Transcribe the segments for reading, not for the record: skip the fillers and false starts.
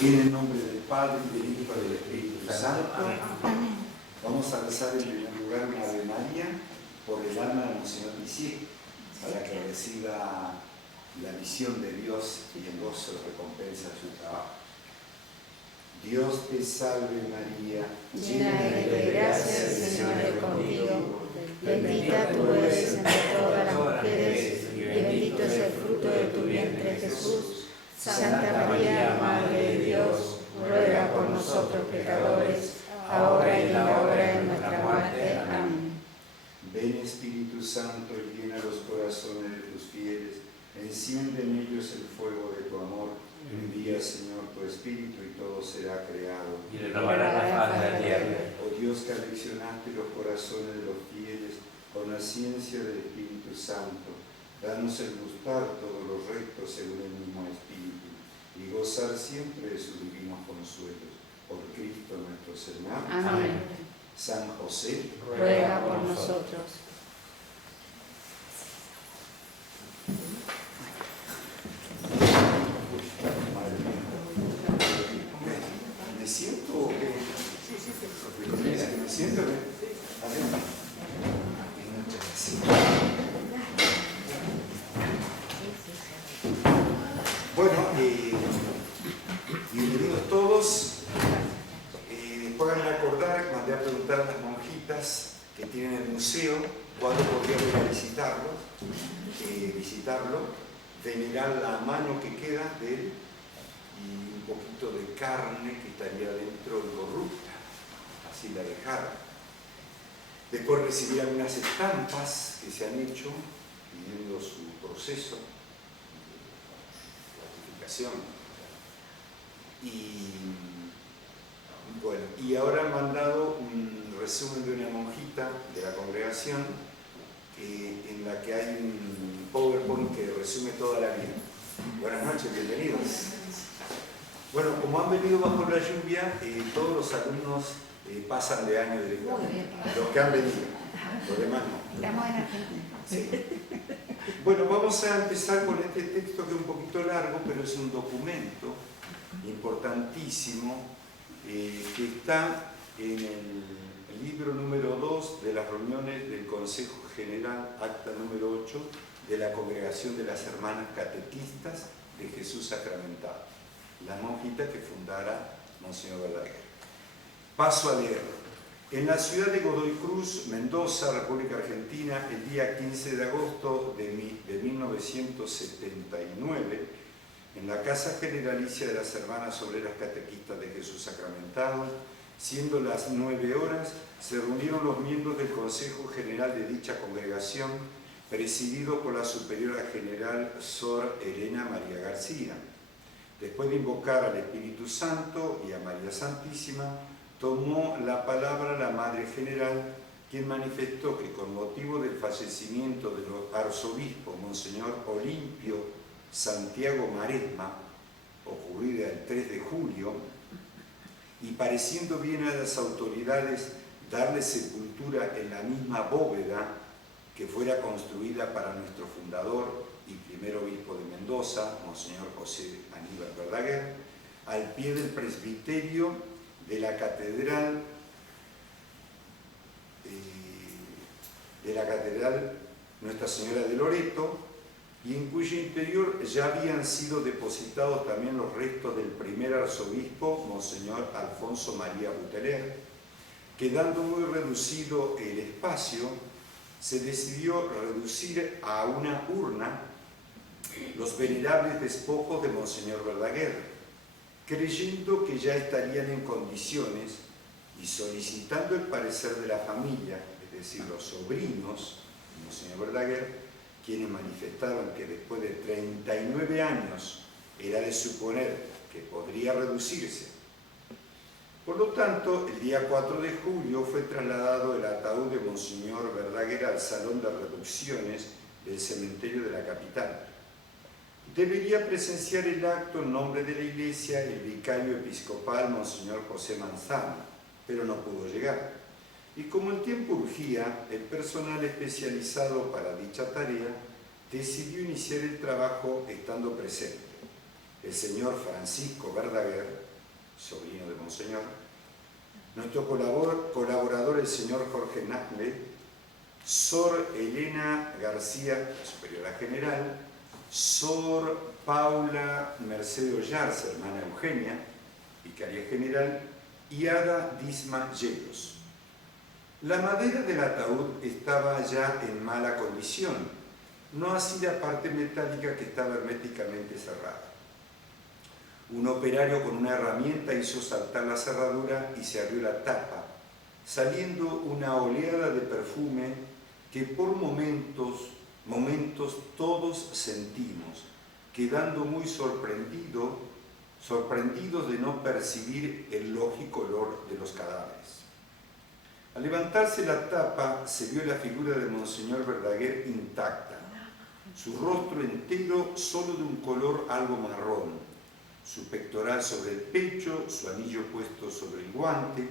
En el nombre del Padre, y del Hijo y del Espíritu Santo. Amén. Vamos a rezar en primer lugar una Ave María por el alma de Monseñor Lisieux, para que reciba la visión de Dios y el gozo de recompensa de su trabajo. Dios te salve María, llena eres de gracia, el Señor es contigo. Bendita tú eres entre todas las mujeres, y bendito es el fruto de tu vientre, Jesús. Santa María, Madre de Dios, ruega por nosotros pecadores, ahora y en la hora de nuestra muerte. Amén. Ven Espíritu Santo y llena los corazones de tus fieles, enciende en ellos el fuego de tu amor. Envía, Señor, tu Espíritu y todo será creado. Y renovará la faz de la tierra. Oh Dios, que aleccionaste los corazones de los fieles con la ciencia del Espíritu Santo, danos el gustar todos los rectos según el mismo Espíritu y gozar siempre de sus divinos consuelos. Por Cristo nuestro Señor. Amén. San José, Ruega por nosotros. Madre mía. ¿Me siento o qué? ¿Me siento? Adelante. Bueno, bienvenidos todos. Pueden recordar, mandé a preguntar a las monjitas que tienen el museo cuándo podrían ir a visitarlo, venerar la mano que queda de él y un poquito de carne que estaría dentro incorrupta, así la dejaron. Después recibir algunas estampas que se han hecho pidiendo su proceso de ratificación. Y ahora han mandado un resumen de una monjita de la congregación en la que hay un PowerPoint que resume toda la vida. Buenas noches, bienvenidos. Bueno, como han venido bajo la lluvia, todos los alumnos pasan de año directamente. Los que han venido, los demás no. Estamos en Argentina. Sí. Bueno, vamos a empezar con este texto que es un poquito largo, pero es un documento importantísimo que está en el libro número 2 de las reuniones del Consejo General, acta número 8, de la Congregación de las Hermanas Catequistas de Jesús Sacramentado, la monjita que fundara Monseñor Verdaguer. Paso a leerlo. En la ciudad de Godoy Cruz, Mendoza, República Argentina, el día 15 de agosto de 1979, en la Casa Generalicia de las Hermanas Obreras Catequistas de Jesús Sacramentado, siendo las 9 horas, se reunieron los miembros del Consejo General de dicha congregación, presidido por la Superiora General Sor Elena María García. Después de invocar al Espíritu Santo y a María Santísima, tomó la palabra la Madre General, quien manifestó que con motivo del fallecimiento del arzobispo Monseñor Olimpio Santiago Maresma, ocurrida el 3 de julio, y pareciendo bien a las autoridades darle sepultura en la misma bóveda que fuera construida para nuestro fundador y primer obispo de Mendoza, Monseñor José Aníbal Verdaguer, al pie del presbiterio de la catedral Nuestra Señora de Loreto, y en cuyo interior ya habían sido depositados también los restos del primer arzobispo, Monseñor Alfonso María Buteler. Quedando muy reducido el espacio, se decidió reducir a una urna los venerables despojos de Monseñor Verdaguer, creyendo que ya estarían en condiciones y solicitando el parecer de la familia, es decir, los sobrinos de Monseñor Verdaguer, quienes manifestaron que después de 39 años era de suponer que podría reducirse. Por lo tanto, el día 4 de julio fue trasladado el ataúd de Monseñor Verdaguer al Salón de Reducciones del cementerio de la capital. Debería presenciar el acto en nombre de la Iglesia el vicario episcopal Monseñor José Manzano, pero no pudo llegar. Y como el tiempo urgía, el personal especializado para dicha tarea decidió iniciar el trabajo estando presente el señor Francisco Verdaguer, sobrino de Monseñor, nuestro colaborador, el señor Jorge Nacle, Sor Elena García, superiora general, Sor Paula Mercedes Ollarza, hermana Eugenia, vicaria general, y Ada Disma Yelos. La madera del ataúd estaba ya en mala condición, no así la parte metálica que estaba herméticamente cerrada. Un operario con una herramienta hizo saltar la cerradura y se abrió la tapa, saliendo una oleada de perfume que por momentos todos sentimos, quedando muy sorprendidos de no percibir el lógico olor de los cadáveres. Al levantarse la tapa se vio la figura de Monseñor Verdaguer intacta, su rostro entero solo de un color algo marrón, su pectoral sobre el pecho, su anillo puesto sobre el guante.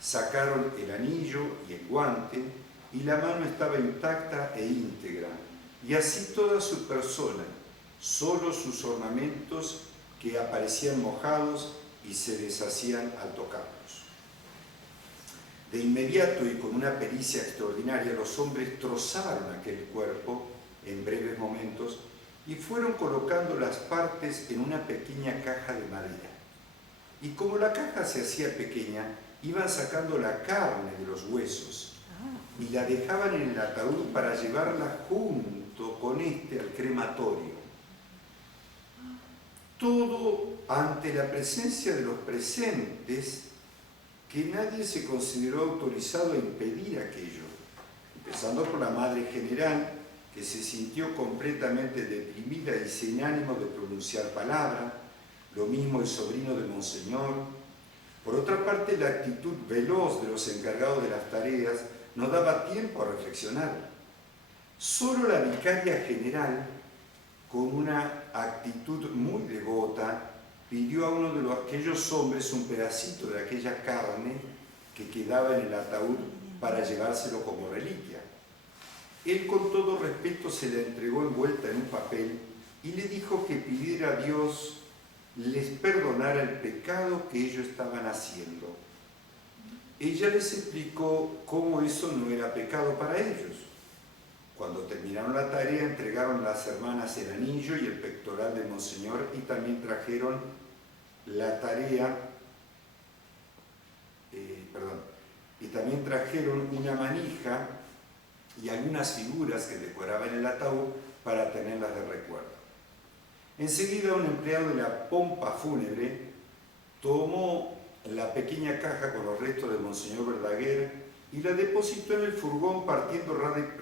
Sacaron el anillo y el guante y la mano estaba intacta e íntegra, y así toda su persona, solo sus ornamentos que aparecían mojados y se deshacían al tocarlos. De inmediato y con una pericia extraordinaria, los hombres trozaron aquel cuerpo en breves momentos y fueron colocando las partes en una pequeña caja de madera. Y como la caja se hacía pequeña, iban sacando la carne de los huesos y la dejaban en el ataúd para llevarla junto con este al crematorio. Todo ante la presencia de los presentes, que nadie se consideró autorizado a impedir aquello, empezando por la Madre General, que se sintió completamente deprimida y sin ánimo de pronunciar palabra, lo mismo el sobrino de Monseñor. Por otra parte, la actitud veloz de los encargados de las tareas no daba tiempo a reflexionar. Solo la vicaria general, con una actitud muy devota, pidió a uno de aquellos hombres un pedacito de aquella carne que quedaba en el ataúd para llevárselo como reliquia. Él con todo respeto se la entregó envuelta en un papel y le dijo que pidiera a Dios les perdonara el pecado que ellos estaban haciendo. Ella les explicó cómo eso no era pecado para ellos. Cuando terminaron la tarea, entregaron a las hermanas el anillo y el pectoral de Monseñor y también trajeron la tarea, y también trajeron una manija y algunas figuras que decoraban el ataúd para tenerlas de recuerdo. Enseguida un empleado de la pompa fúnebre tomó la pequeña caja con los restos de Monseñor Verdaguer y la depositó en el furgón partiendo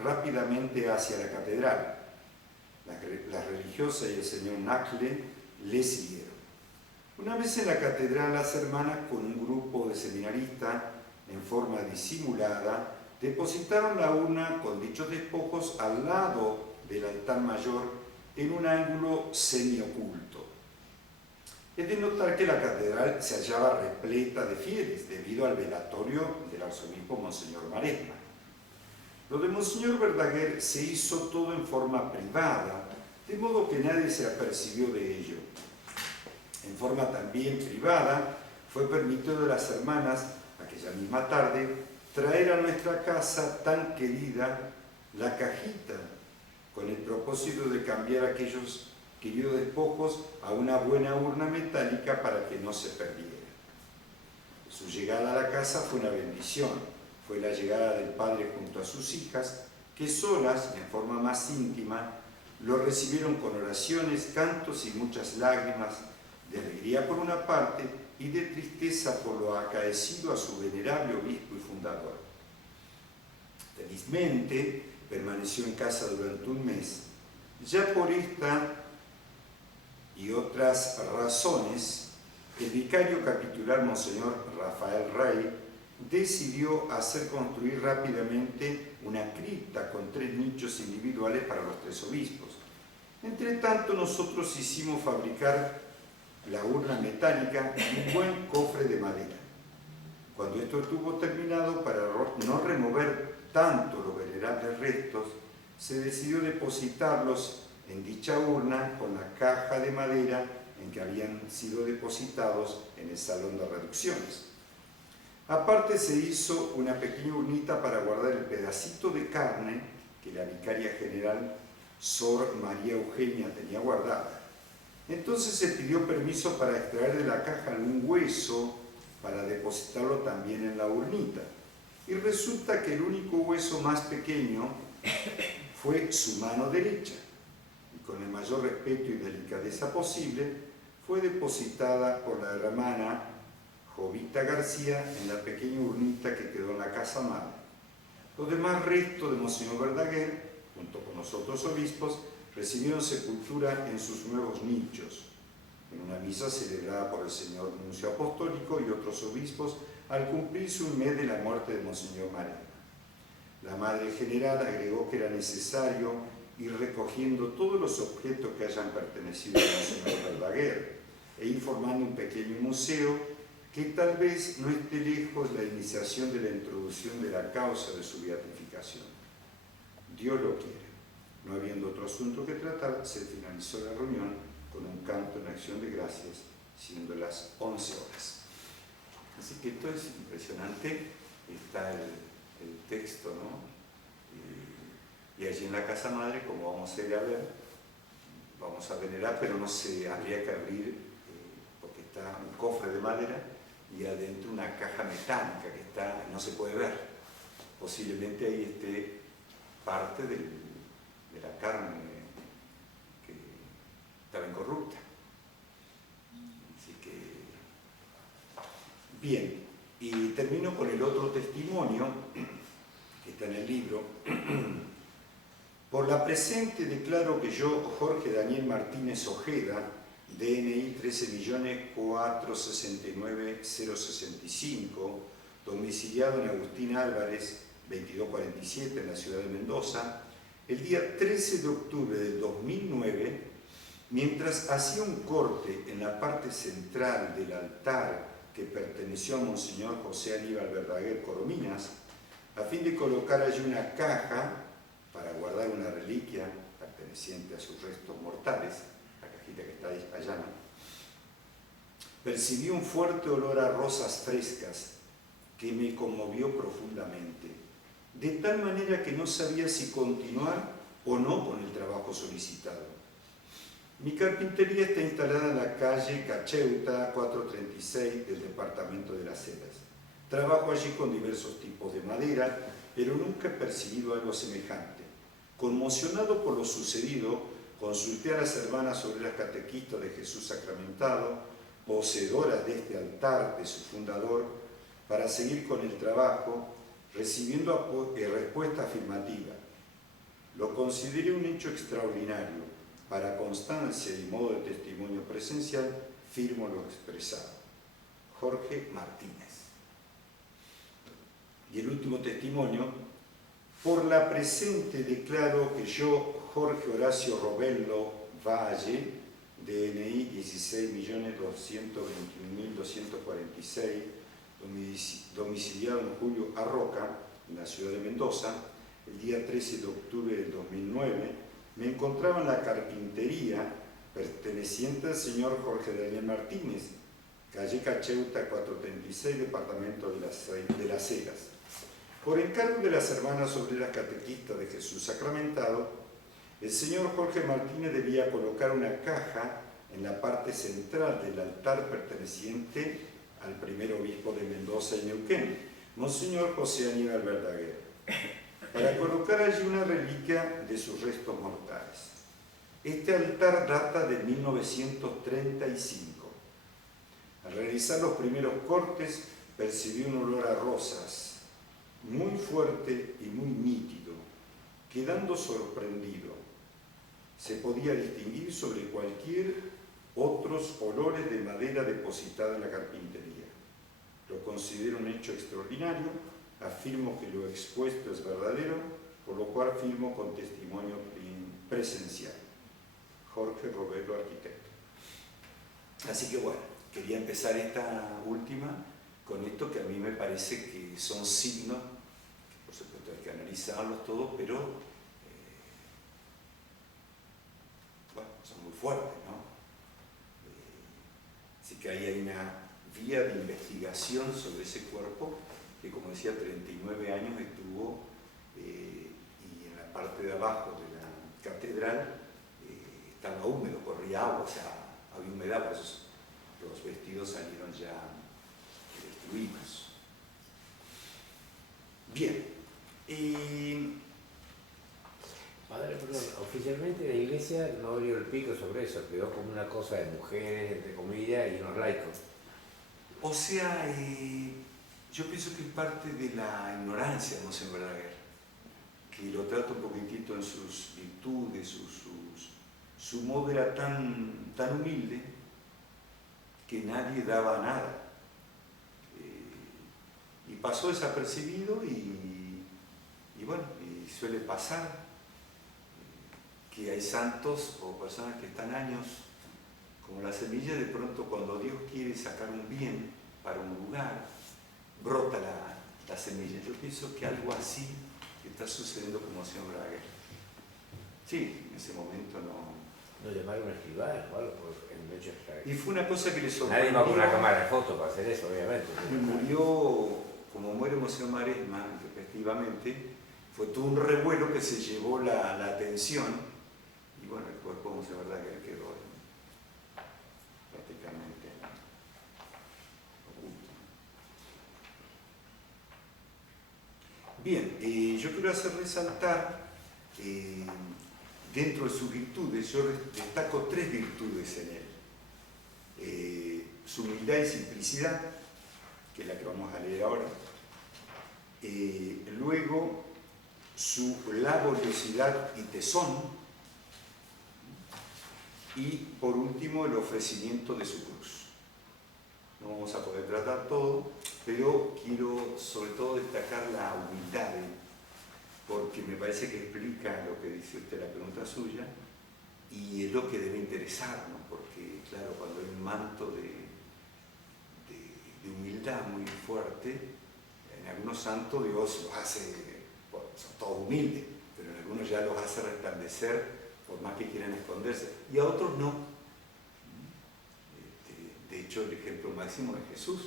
rápidamente hacia la catedral. La religiosa y el señor Nacle le siguieron. Una vez en la catedral, las hermanas con un grupo de seminaristas en forma disimulada depositaron la urna con dichos despojos al lado del altar mayor en un ángulo semioculto. Es de notar que la catedral se hallaba repleta de fieles debido al velatorio del arzobispo Monseñor Maresma. Lo de Monseñor Verdaguer se hizo todo en forma privada, de modo que nadie se apercibió de ello. En forma también privada, fue permitido a las hermanas, aquella misma tarde, traer a nuestra casa tan querida la cajita, con el propósito de cambiar aquellos queridos despojos a una buena urna metálica para que no se perdiera. Su llegada a la casa fue una bendición. Fue la llegada del padre junto a sus hijas, que solas, en forma más íntima, lo recibieron con oraciones, cantos y muchas lágrimas, de alegría por una parte y de tristeza por lo acaecido a su venerable obispo y fundador. Felizmente permaneció en casa durante un mes. Ya por esta y otras razones, el vicario capitular Monseñor Rafael Rey decidió hacer construir rápidamente una cripta con 3 nichos individuales para los 3 obispos. Entre tanto, nosotros hicimos fabricar la urna metálica y un buen cofre de madera. Cuando esto estuvo terminado, para no remover tanto los venerables restos, se decidió depositarlos en dicha urna con la caja de madera en que habían sido depositados en en el salón de reducciones. Aparte se hizo una pequeña urnita para guardar el pedacito de carne que la vicaria general Sor María Eugenia tenía guardada. Entonces se pidió permiso para extraer de la caja algún hueso para depositarlo también en la urnita. Y resulta que el único hueso más pequeño fue su mano derecha, y con el mayor respeto y delicadeza posible fue depositada por la hermana Jovita García en la pequeña urnita que quedó en la casa madre. Los demás restos de Monseñor Verdaguer, junto con los otros obispos, recibieron sepultura en sus nuevos nichos, en una misa celebrada por el señor nuncio apostólico y otros obispos al cumplirse un mes de la muerte de Monseñor Marena. La Madre General agregó que era necesario ir recogiendo todos los objetos que hayan pertenecido a Monseñor Verdaguer e ir formando un pequeño museo que tal vez no esté lejos de la iniciación de la introducción de la causa de su beatificación. Dios lo quiere. No habiendo otro asunto que tratar, se finalizó la reunión con un canto en acción de gracias, siendo las 11 horas. Así que esto es impresionante. Está el texto, ¿no? Y allí en la casa madre, como vamos a ir a ver, vamos a venerar, pero no se habría que abrir, porque está un cofre de madera y adentro una caja metálica que está, no se puede ver. Posiblemente ahí esté parte de la carne que estaba incorrupta. Así que, bien, y termino con el otro testimonio que está en el libro. Por la presente declaro que yo, Jorge Daniel Martínez Ojeda, DNI 13.469.065, domiciliado en Agustín Álvarez, 2247, en la ciudad de Mendoza, el día 13 de octubre del 2009, mientras hacía un corte en la parte central del altar que perteneció a Monseñor José Aníbal Verdaguer Corominas, a fin de colocar allí una caja para guardar una reliquia perteneciente a sus restos mortales, la cajita que está ahí allá, ¿no? Percibí un fuerte olor a rosas frescas que me conmovió profundamente, de tal manera que no sabía si continuar o no con el trabajo solicitado. Mi carpintería está instalada en la calle Cacheuta 436 del departamento de Las Heras. Trabajo allí con diversos tipos de madera, pero nunca he percibido algo semejante. Conmocionado por lo sucedido, consulté a las hermanas sobre las catequistas de Jesús sacramentado, poseedoras de este altar de su fundador, para seguir con el trabajo, recibiendo respuesta afirmativa. Lo consideré un hecho extraordinario. Para constancia y modo de testimonio presencial, firmo lo expresado. Jorge Martínez. Y el último testimonio: por la presente declaro que yo, Jorge Horacio Robello Valle, DNI 16.221.246, domiciliado en Julio Arroca, en la ciudad de Mendoza, el día 13 de octubre del 2009, me encontraba en la carpintería perteneciente al señor Jorge Daniel Martínez, calle Cacheuta 436, departamento de Las Heras. Por encargo de las hermanas obreras catequistas de Jesús sacramentado, el señor Jorge Martínez debía colocar una caja en la parte central del altar perteneciente al primer obispo de Mendoza y Neuquén, Monseñor José Aníbal Verdaguer, para colocar allí una reliquia de sus restos mortales. Este altar data de 1935. Al realizar los primeros cortes, percibí un olor a rosas muy fuerte y muy nítido, quedando sorprendido. Se podía distinguir sobre cualquier otros olores de madera depositada en la carpintería. Lo considero un hecho extraordinario. Afirmo que lo expuesto es verdadero, por lo cual firmo con testimonio presencial. Jorge Robello, arquitecto. Así que bueno, quería empezar esta última con esto que a mí me parece que son signos, que por supuesto hay que analizarlos todos, pero bueno, son muy fuertes, ¿no? Así que ahí hay una vía de investigación sobre ese cuerpo, que como decía, 39 años estuvo, y en la parte de abajo de la catedral estaba húmedo, corría agua, o sea, había humedad, por eso los vestidos salieron ya destruidos. Bien. Padre, perdón, oficialmente la Iglesia no abrió el pico sobre eso, quedó como una cosa de mujeres, entre comillas, y unos laicos. O sea, yo pienso que es parte de la ignorancia de Monseñor Verdaguer, que lo trata un poquitito en sus virtudes, su modo era tan humilde que nadie daba nada. Y pasó desapercibido y bueno, y suele pasar que hay santos o personas que están años como la semilla, de pronto cuando Dios quiere sacar un bien para un lugar, brota la semilla. Yo pienso que algo así está sucediendo con Monseñor Verdaguer. Sí, en ese momento no. No llamaron a escribir o algo por el hecho de... Y fue una cosa que le sorprendió. Nadie va con una cámara de fotos para hacer eso, obviamente. Murió, como muere Monseñor Maresma, efectivamente, fue todo un revuelo que se llevó la atención, y bueno, el cuerpo de Monseñor Verdaguer quedó prácticamente oculto. Bien, yo quiero hacer resaltar, dentro de sus virtudes, yo destaco 3 virtudes en él. Su humildad y simplicidad, que es la que vamos a leer ahora. Luego, su laboriosidad y tesón. Y por último, el ofrecimiento de su cruz. No vamos a poder tratar todo, pero quiero sobre todo destacar la humildad de él, porque me parece que explica lo que dice usted, la pregunta suya, y es lo que debe interesarnos, porque claro, cuando hay un manto de humildad muy fuerte, en algunos santos Dios los hace, bueno, son todos humildes, pero en algunos ya los hace resplandecer por más que quieran esconderse, y a otros no. De hecho, el ejemplo máximo es Jesús.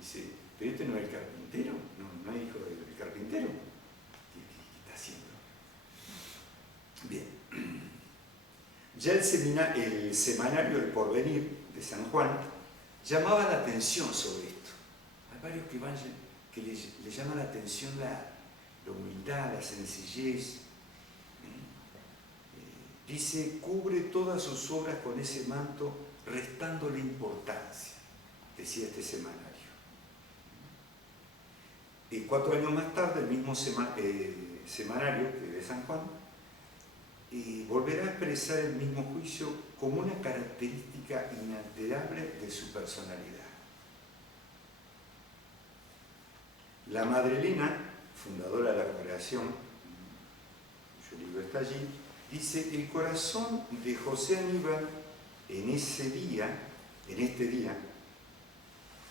Dice, pero este no es el carpintero, no es hijo del carpintero. ¿Qué está haciendo? Bien. Ya el semanario El Porvenir de San Juan llamaba la atención sobre esto. Hay varios que le llama la atención la humildad, la sencillez. Dice, cubre todas sus obras con ese manto, restándole importancia, decía este semanario. Y 4 años más tarde, el mismo semanario que de San Juan, volverá a expresar el mismo juicio como una característica inalterable de su personalidad. La Madre Elena, fundadora de la congregación, cuyo libro está allí, dice, el corazón de José Aníbal en este día,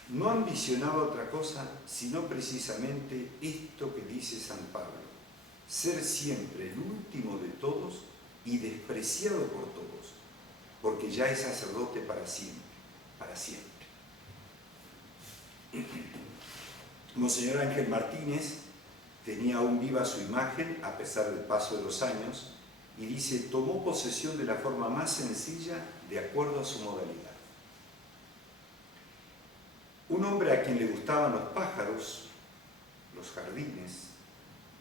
no ambicionaba otra cosa sino precisamente esto que dice San Pablo, ser siempre el último de todos y despreciado por todos, porque ya es sacerdote para siempre, para siempre. Monseñor Ángel Martínez tenía aún viva su imagen a pesar del paso de los años, y dice, tomó posesión de la forma más sencilla de acuerdo a su modalidad. Un hombre a quien le gustaban los pájaros, los jardines,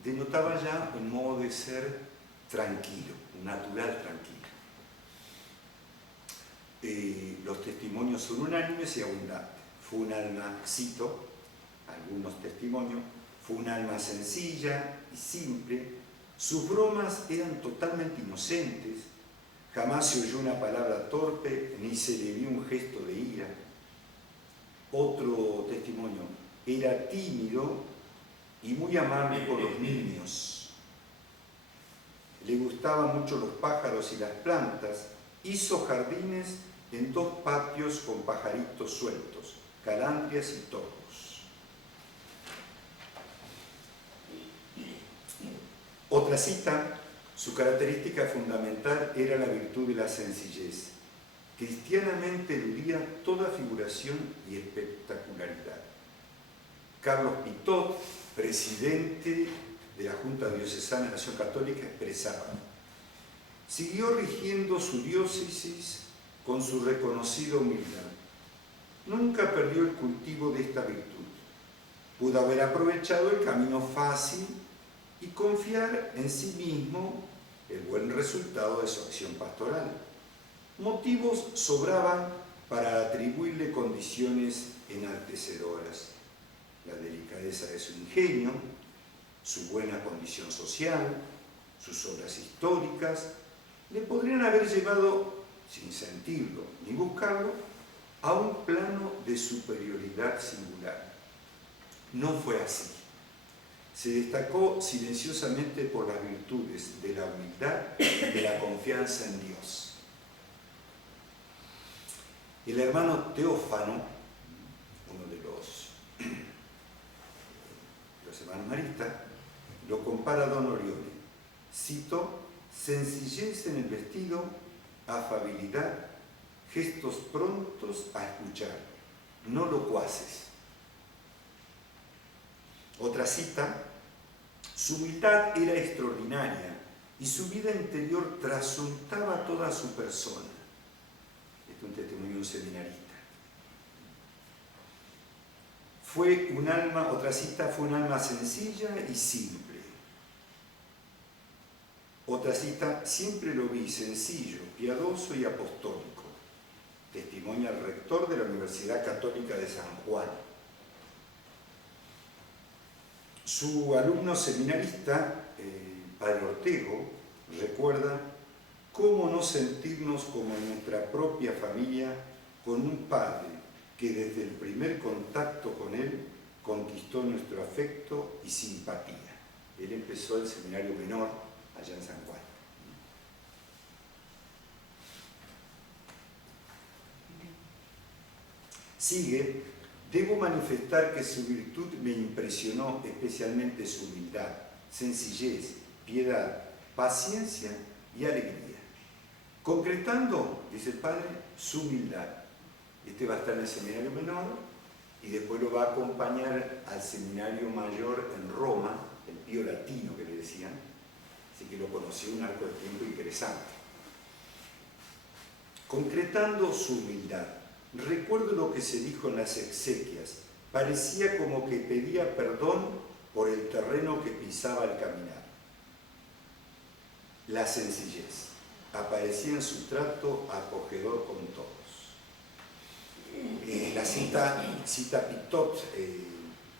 denotaba ya un modo de ser tranquilo, un natural tranquilo. Los testimonios son unánimes y abundantes. Fue un alma, cito algunos testimonios, fue un alma sencilla y simple. Sus bromas eran totalmente inocentes, jamás se oyó una palabra torpe, ni se le vio un gesto de ira. Otro testimonio, era tímido y muy amable con los niños. Le gustaban mucho los pájaros y las plantas, hizo jardines en 2 patios con pajaritos sueltos, calandrias y tordos. Otra cita, su característica fundamental era la virtud de la sencillez, cristianamente eludía toda figuración y espectacularidad. Carlos Pitot, presidente de la Junta Diocesana de Acción Católica, expresaba: siguió rigiendo su diócesis con su reconocida humildad. Nunca perdió el cultivo de esta virtud. Pudo haber aprovechado el camino fácil y confiar en sí mismo el buen resultado de su acción pastoral. Motivos sobraban para atribuirle condiciones enaltecedoras: la delicadeza de su ingenio, su buena condición social, sus obras históricas, le podrían haber llevado, sin sentirlo ni buscarlo, a un plano de superioridad singular. No fue así. Se destacó silenciosamente por las virtudes de la humildad y de la confianza en Dios. El hermano Teófano, uno de los hermanos maristas, lo compara a Don Orione. Cito: sencillez en el vestido, afabilidad, gestos prontos a escuchar, no locuaces. Otra cita: su humildad era extraordinaria y su vida interior trasuntaba toda su persona. Este es un testimonio de un seminarista. Otra cita: fue un alma sencilla y simple. Otra cita: siempre lo vi sencillo, piadoso y apostólico. Testimonia el rector de la Universidad Católica de San Juan. Su alumno seminarista, padre Ortego, recuerda: cómo no sentirnos como en nuestra propia familia con un padre que desde el primer contacto con él conquistó nuestro afecto y simpatía. Él empezó el seminario menor allá en San Juan. Sigue: debo manifestar que su virtud me impresionó, especialmente su humildad, sencillez, piedad, paciencia y alegría. Concretando, dice el padre, su humildad. Este va a estar en el seminario menor y después lo va a acompañar al seminario mayor en Roma, el Pío Latino que le decían, así que lo conoció un arco de tiempo interesante. Concretando su humildad, recuerdo lo que se dijo en las exequias: parecía como que pedía perdón por el terreno que pisaba al caminar. La sencillez aparecía en su trato acogedor con todos. La cita Pitot,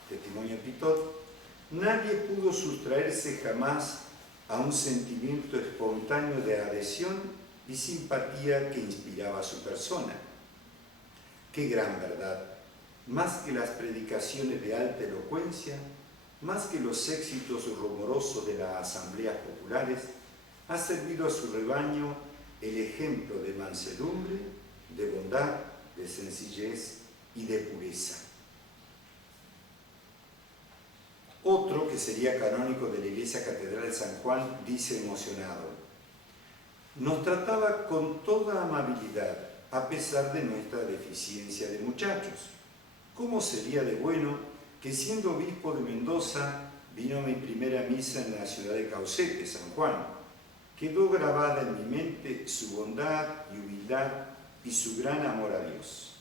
testimonio de Pitot: nadie pudo sustraerse jamás a un sentimiento espontáneo de adhesión y simpatía que inspiraba su persona. ¡Qué gran verdad! Más que las predicaciones de alta elocuencia, más que los éxitos rumorosos de las asambleas populares, ha servido a su rebaño el ejemplo de mansedumbre, de bondad, de sencillez y de pureza. Otro, que sería canónico de la Iglesia Catedral de San Juan, dice emocionado: nos trataba con toda amabilidad, a pesar de nuestra deficiencia de muchachos. ¿Cómo sería de bueno que, siendo obispo de Mendoza, vino a mi primera misa en la ciudad de Caucete, San Juan? Quedó grabada en mi mente su bondad y humildad y su gran amor a Dios.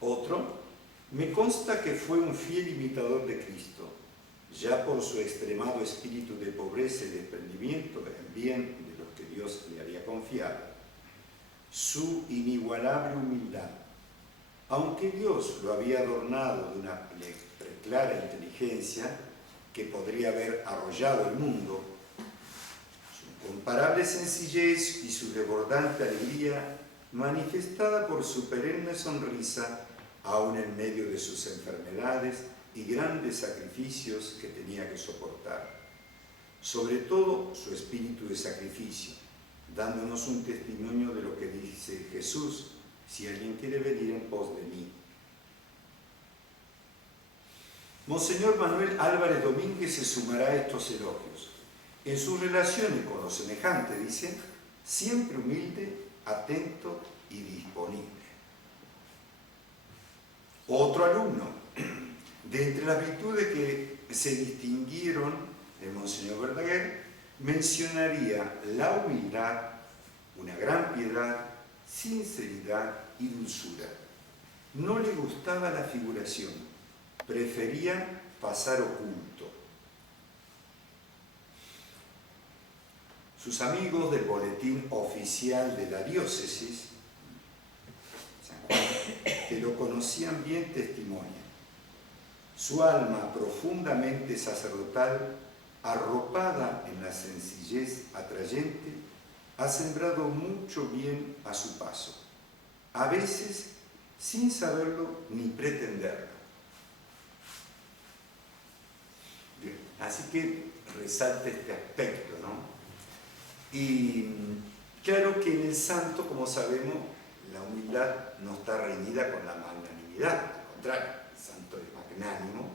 Otro: me consta que fue un fiel imitador de Cristo, ya por su extremado espíritu de pobreza y desprendimiento en bien de los que Dios le había confiado, su inigualable humildad. Aunque Dios lo había adornado de una clara inteligencia que podría haber arrollado el mundo, su incomparable sencillez y su desbordante alegría, manifestada por su perenne sonrisa, aun en medio de sus enfermedades y grandes sacrificios que tenía que soportar. Sobre todo su espíritu de sacrificio, dándonos un testimonio de lo que dice Jesús: si alguien quiere venir en pos de mí. Monseñor Manuel Álvarez Domínguez se sumará a estos elogios. En sus relaciones con los semejantes, dice, siempre humilde, atento y disponible. Otro alumno, de entre las virtudes que se distinguieron de Monseñor Verdaguer, mencionaría la humildad, una gran piedad, sinceridad y dulzura. No le gustaba la figuración, prefería pasar oculto. Sus amigos del boletín oficial de la diócesis, San Juan, que lo conocían bien, testimonian. Su alma profundamente sacerdotal, arropada en la sencillez atrayente, ha sembrado mucho bien a su paso, a veces sin saberlo ni pretenderlo. Bien, así que resalta este aspecto, ¿no? Y claro que en el santo, como sabemos, la humildad no está reñida con la magnanimidad, al contrario, el santo es magnánimo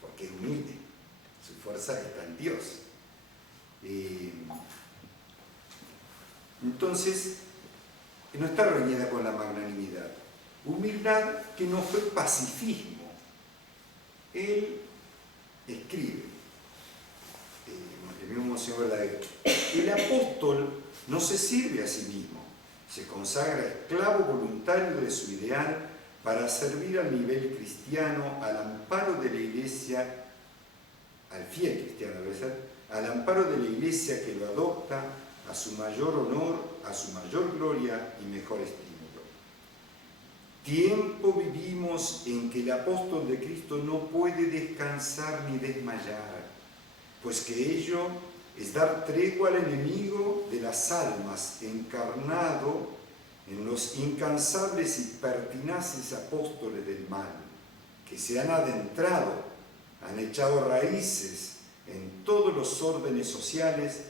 porque es humilde, su fuerza está en Dios. Entonces, no está reñida con la magnanimidad. Humildad que no fue pacifismo. Él escribe, el mismo Monseñor Verdaguer, el apóstol no se sirve a sí mismo, se consagra esclavo voluntario de su ideal para servir al nivel cristiano, al amparo de la Iglesia, al fiel cristiano debe ser, al amparo de la Iglesia que lo adopta, a su mayor honor, a su mayor gloria y mejor estímulo. Tiempo vivimos en que el apóstol de Cristo no puede descansar ni desmayar, pues que ello es dar tregua al enemigo de las almas encarnado en los incansables y pertinaces apóstoles del mal, que se han adentrado, han echado raíces en todos los órdenes sociales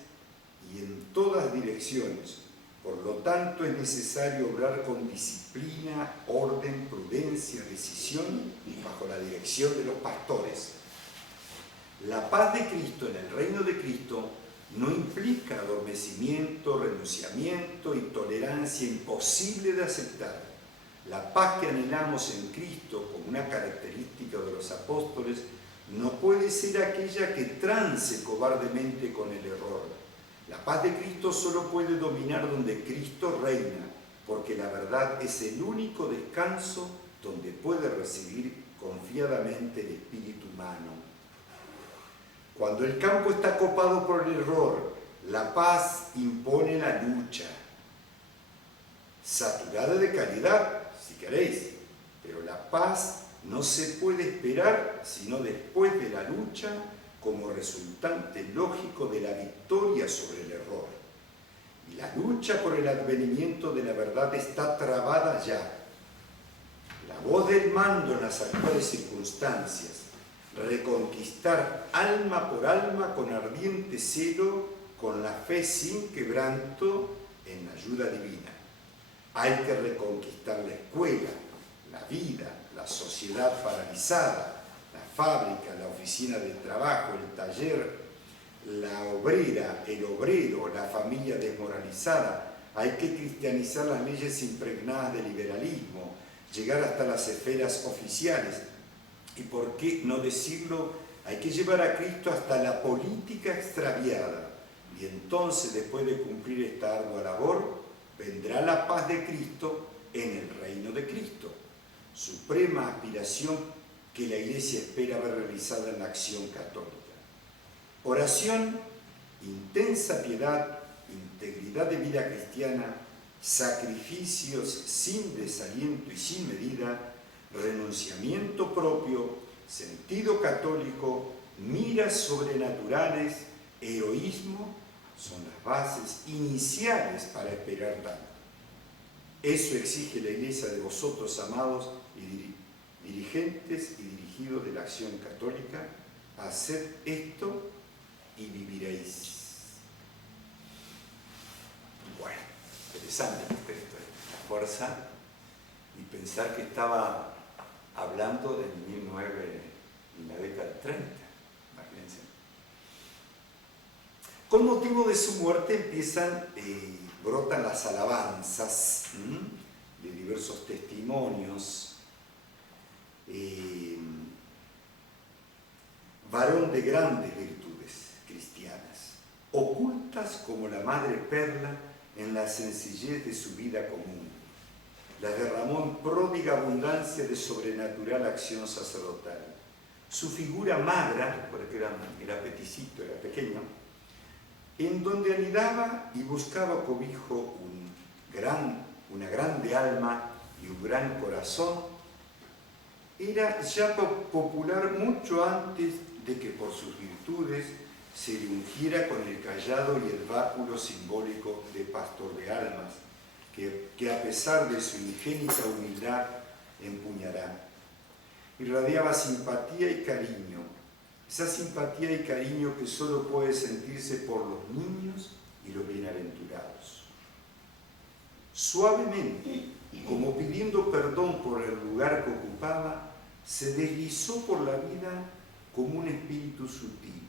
y en todas direcciones. Por lo tanto, es necesario obrar con disciplina, orden, prudencia, decisión y bajo la dirección de los pastores. La paz de Cristo en el reino de Cristo no implica adormecimiento, renunciamiento y tolerancia imposible de aceptar. La paz que anhelamos en Cristo como una característica de los apóstoles no puede ser aquella que trance cobardemente con el error. La paz de Cristo solo puede dominar donde Cristo reina, porque la verdad es el único descanso donde puede recibir confiadamente el espíritu humano. Cuando el campo está copado por el error, la paz impone la lucha, saturada de calidad, si queréis, pero la paz no se puede esperar sino después de la lucha como resultante lógico de la victoria sobre el error. Y la lucha por el advenimiento de la verdad está trabada ya. La voz del mando en las actuales circunstancias, reconquistar alma por alma con ardiente celo, con la fe sin quebranto en la ayuda divina. Hay que reconquistar la escuela, la vida, la sociedad paralizada, la fábrica, la oficina de trabajo, el taller, la obrera, el obrero, la familia desmoralizada. Hay que cristianizar las leyes impregnadas de liberalismo, llegar hasta las esferas oficiales. Y por qué no decirlo, hay que llevar a Cristo hasta la política extraviada. Y entonces, después de cumplir esta ardua labor, vendrá la paz de Cristo en el reino de Cristo, suprema aspiración que la Iglesia espera ver realizada en la acción católica. Oración, intensa piedad, integridad de vida cristiana, sacrificios sin desaliento y sin medida, renunciamiento propio, sentido católico, miras sobrenaturales, heroísmo, son las bases iniciales para esperar tanto. Eso exige la Iglesia de vosotros, amados y dirigentes y dirigidos de la acción católica. Haced esto y viviréis. Bueno, interesante el texto, la fuerza, y pensar que estaba hablando en 1900, en la década del 30, imagínense. Con motivo de su muerte brotan las alabanzas de diversos testimonios. Varón de grandes virtudes cristianas, ocultas como la madre perla en la sencillez de su vida común. Las derramó en pródiga abundancia de sobrenatural acción sacerdotal. Su figura magra, porque era peticito, era pequeño, en donde anidaba y buscaba cobijo una grande alma y un gran corazón, era ya popular mucho antes de que por sus virtudes se le ungiera con el cayado y el báculo simbólico de pastor de almas, que a pesar de su ingénita humildad empuñará. Irradiaba simpatía y cariño, esa simpatía y cariño que solo puede sentirse por los niños y los bienaventurados. Suavemente, como pidiendo perdón por el lugar que ocupaba, se deslizó por la vida como un espíritu sutil,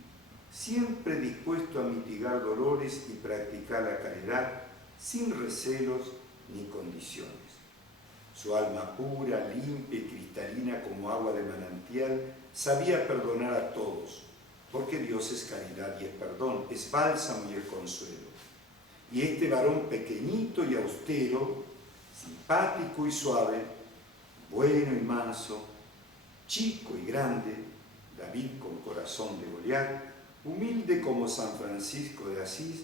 siempre dispuesto a mitigar dolores y practicar la caridad sin recelos ni condiciones. Su alma pura, limpia y cristalina como agua de manantial, sabía perdonar a todos, porque Dios es caridad y es perdón, es bálsamo y es consuelo. Y este varón pequeñito y austero, simpático y suave, bueno y manso, chico y grande, David con corazón de Goliat, humilde como San Francisco de Asís,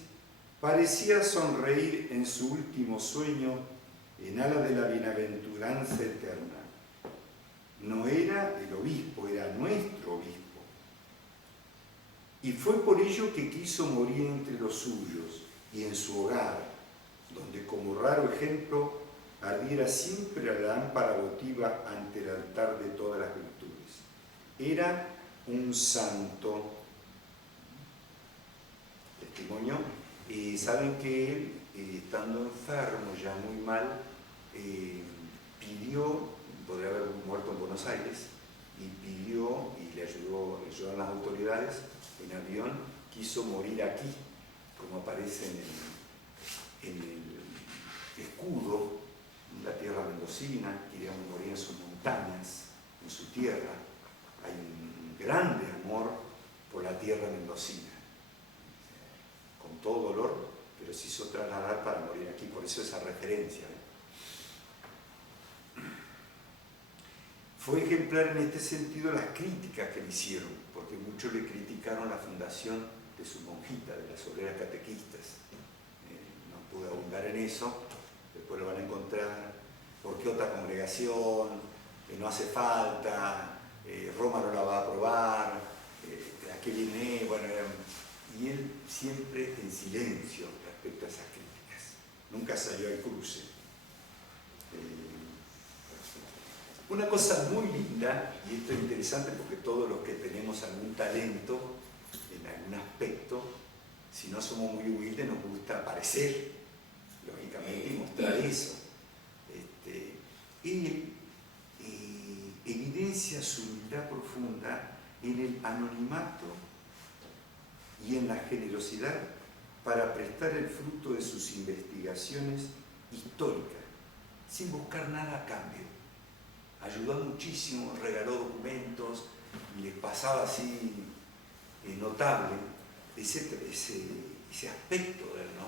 parecía sonreír en su último sueño en ala de la bienaventuranza eterna. No era el obispo, era nuestro obispo. Y fue por ello que quiso morir entre los suyos y en su hogar, donde como raro ejemplo ardiera siempre la lámpara votiva ante el altar de todas las virtudes. Era un santo. Testimonio. Saben que él, estando enfermo, ya muy mal, pidió, podría haber muerto en Buenos Aires, y pidió, y le ayudaron las autoridades en avión, quiso morir aquí, como aparece en el escudo, en la tierra mendocina, quería morir en sus montañas, en su tierra. Hay un grande amor por la tierra mendocina, con todo dolor, pero se hizo trasladar para morir aquí, por eso esa referencia. Fue ejemplar en este sentido las críticas que le hicieron, porque muchos le criticaron la fundación de su monjita, de las obreras catequistas. No pude abundar en eso, después lo van a encontrar. ¿Por qué otra congregación? No hace falta, Roma no la va a aprobar, ¿a qué viene? Bueno, y él siempre en silencio respecto a esas críticas. Nunca salió al cruce. Una cosa muy linda, y esto es interesante porque todos los que tenemos algún talento en algún aspecto, si no somos muy humildes, nos gusta aparecer, lógicamente, y mostrar eso. Él evidencia su humildad profunda en el anonimato y en la generosidad para prestar el fruto de sus investigaciones históricas, sin buscar nada a cambio. Ayudó muchísimo, regaló documentos, y les pasaba así notable ese aspecto de él, ¿no?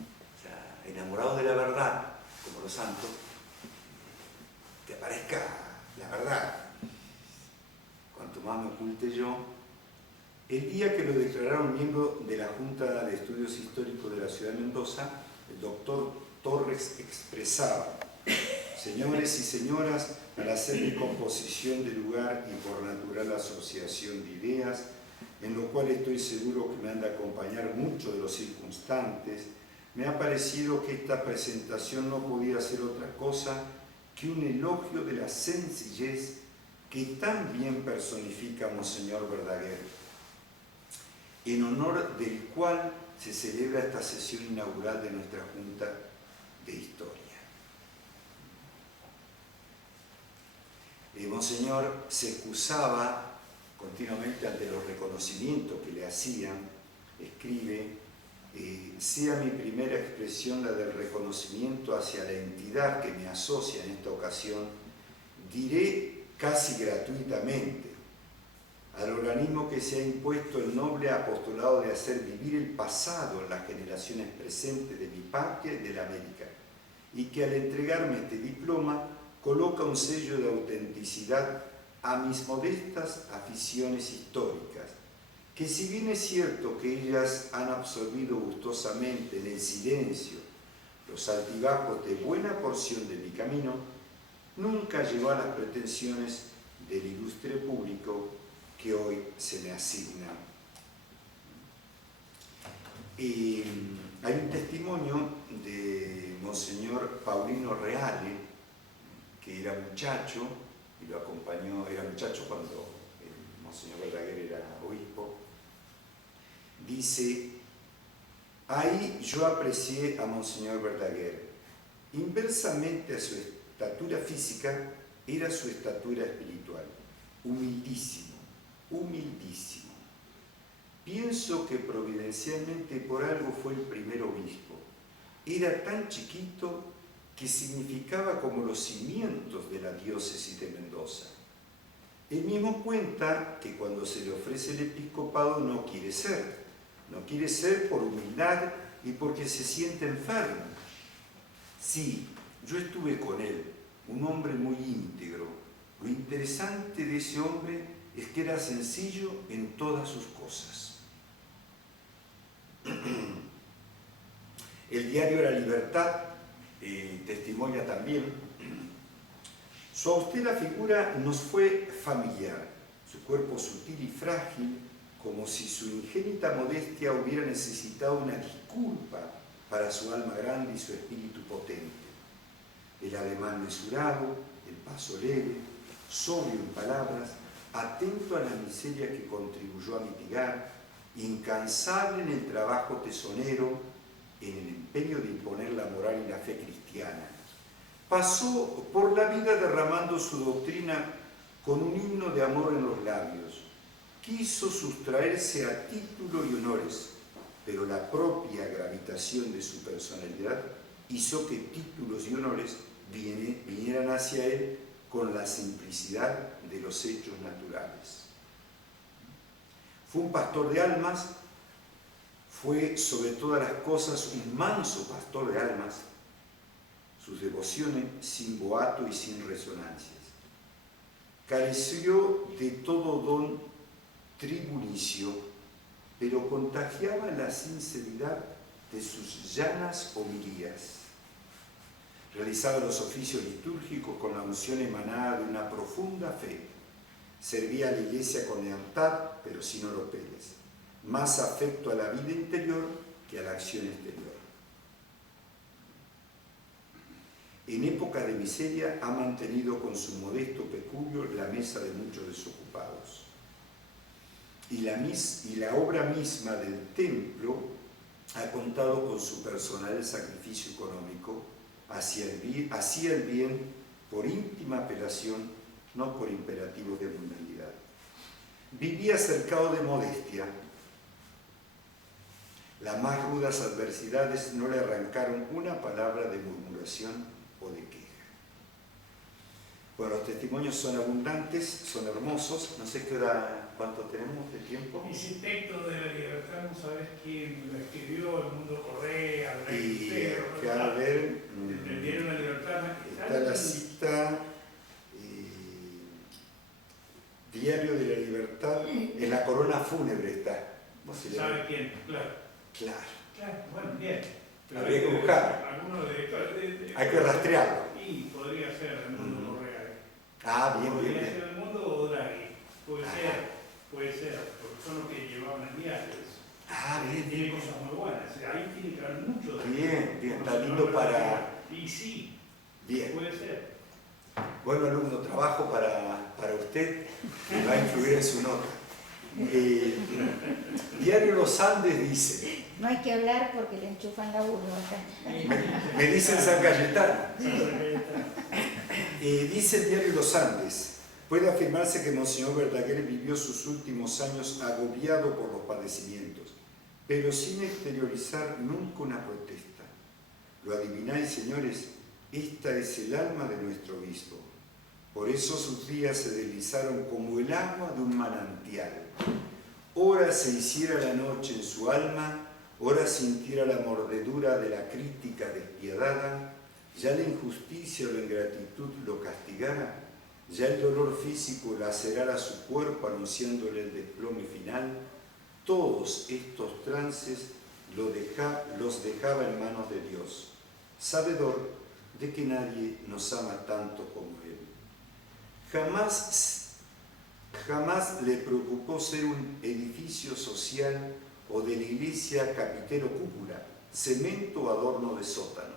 O sea, enamorados de la verdad, como los santos, que aparezca la verdad. Cuanto más me oculte yo. El día que lo declararon miembro de la Junta de Estudios Históricos de la Ciudad de Mendoza, el doctor Torres expresaba: señores y señoras, al hacer mi composición de lugar y por natural asociación de ideas, en lo cual estoy seguro que me han de acompañar muchos de los circunstantes, me ha parecido que esta presentación no podía ser otra cosa que un elogio de la sencillez que tan bien personifica Monseñor Verdaguer, en honor del cual se celebra esta sesión inaugural de nuestra Junta de Historia. Monseñor se excusaba continuamente ante los reconocimientos que le hacían, escribe sea mi primera expresión la del reconocimiento hacia la entidad que me asocia en esta ocasión, diré casi gratuitamente al organismo que se ha impuesto el noble apostolado de hacer vivir el pasado en las generaciones presentes de mi patria y de la América, y que al entregarme este diploma coloca un sello de autenticidad a mis modestas aficiones históricas, que si bien es cierto que ellas han absorbido gustosamente en el silencio los altibajos de buena porción de mi camino, nunca llegó a las pretensiones del ilustre público que hoy se me asigna. Hay un testimonio de Monseñor Paulino Reale, que era muchacho, y lo acompañó, era muchacho cuando el Monseñor Verdaguer era obispo. Dice: ahí yo aprecié a Monseñor Verdaguer. Inversamente a su estatura física, era su estatura espiritual. Humildísimo, humildísimo. Pienso que providencialmente por algo fue el primer obispo. Era tan chiquito que significaba como los cimientos de la diócesis de Mendoza. Él mismo cuenta que cuando se le ofrece el episcopado no quiere ser por humildad y porque se siente enfermo. Sí, yo estuve con él, un hombre muy íntegro. Lo interesante de ese hombre es que era sencillo en todas sus cosas. El diario La Libertad testimonia también: su austera figura nos fue familiar, su cuerpo sutil y frágil, como si su ingénita modestia hubiera necesitado una disculpa para su alma grande y su espíritu potente. El ademán mesurado, el paso leve, sobrio en palabras, atento a la miseria que contribuyó a mitigar, incansable en el trabajo tesonero, en el empeño de imponer la moral y la fe cristiana. Pasó por la vida derramando su doctrina con un himno de amor en los labios. Quiso sustraerse a título y honores, pero la propia gravitación de su personalidad hizo que títulos y honores vinieran hacia él con la simplicidad de los hechos naturales. Fue un pastor de almas, fue sobre todas las cosas un manso pastor de almas, sus devociones sin boato y sin resonancias. Careció de todo don tribulicio, pero contagiaba la sinceridad de sus llanas homilías. Realizaba los oficios litúrgicos con la unción emanada de una profunda fe. Servía a la iglesia con lealtad, pero sin oropeles. Más afecto a la vida interior que a la acción exterior. En época de miseria ha mantenido con su modesto peculio la mesa de muchos desocupados. Y la obra misma del templo ha contado con su personal sacrificio económico, hacía el bien por íntima apelación, no por imperativos de mundanidad. Vivía cercado de modestia. Las más rudas adversidades no le arrancaron una palabra de murmuración o de queja. Bueno, los testimonios son abundantes, son hermosos. No sé cuánto tenemos de tiempo. Ese texto de la libertad, ¿no sabes quién lo escribió? El Mundo Correa, el Rey Y Pedro, que a ver, ¿entendieron la libertad? está la cita, Diario de la Libertad, en la corona fúnebre está. ¿No se ¿Sabe llama? quién? Claro. Claro. Claro, bueno, bien. Pero Habría que buscar. Alguno de Hay que rastrearlo. Y podría ser el Mundo Correa. Ah, bien, bien, Podría bien. ser el Mundo o Draghi. Puede Ajá. ser, porque son los que llevaban el diario. Ah, bien, Tiene bien. cosas muy buenas. Ahí tiene que haber mucho de Bien, bien, está lindo para... Y sí, Bien. puede ser. Bueno, alumno, trabajo para usted que va a influir en su nota. Diario Los Andes dice, No hay que hablar porque le enchufan la burro acá. me dicen San Cayetano, dice el Diario Los Andes, puede afirmarse que Monseñor Verdaguer vivió sus últimos años agobiado por los padecimientos, pero sin exteriorizar nunca una protesta. ¿Lo adivináis, señores? Esta es el alma de nuestro obispo. Por eso sus días se deslizaron como el agua de un manantial. Ora se hiciera la noche en su alma, ora sintiera la mordedura de la crítica despiadada, ya la injusticia o la ingratitud lo castigara, ya el dolor físico lacerara su cuerpo anunciándole el desplome final. Todos estos trances los dejaba en manos de Dios, sabedor de que nadie nos ama tanto como Él. Jamás le preocupó ser un edificio social o de la iglesia capitero cúpula, cemento o adorno de sótano.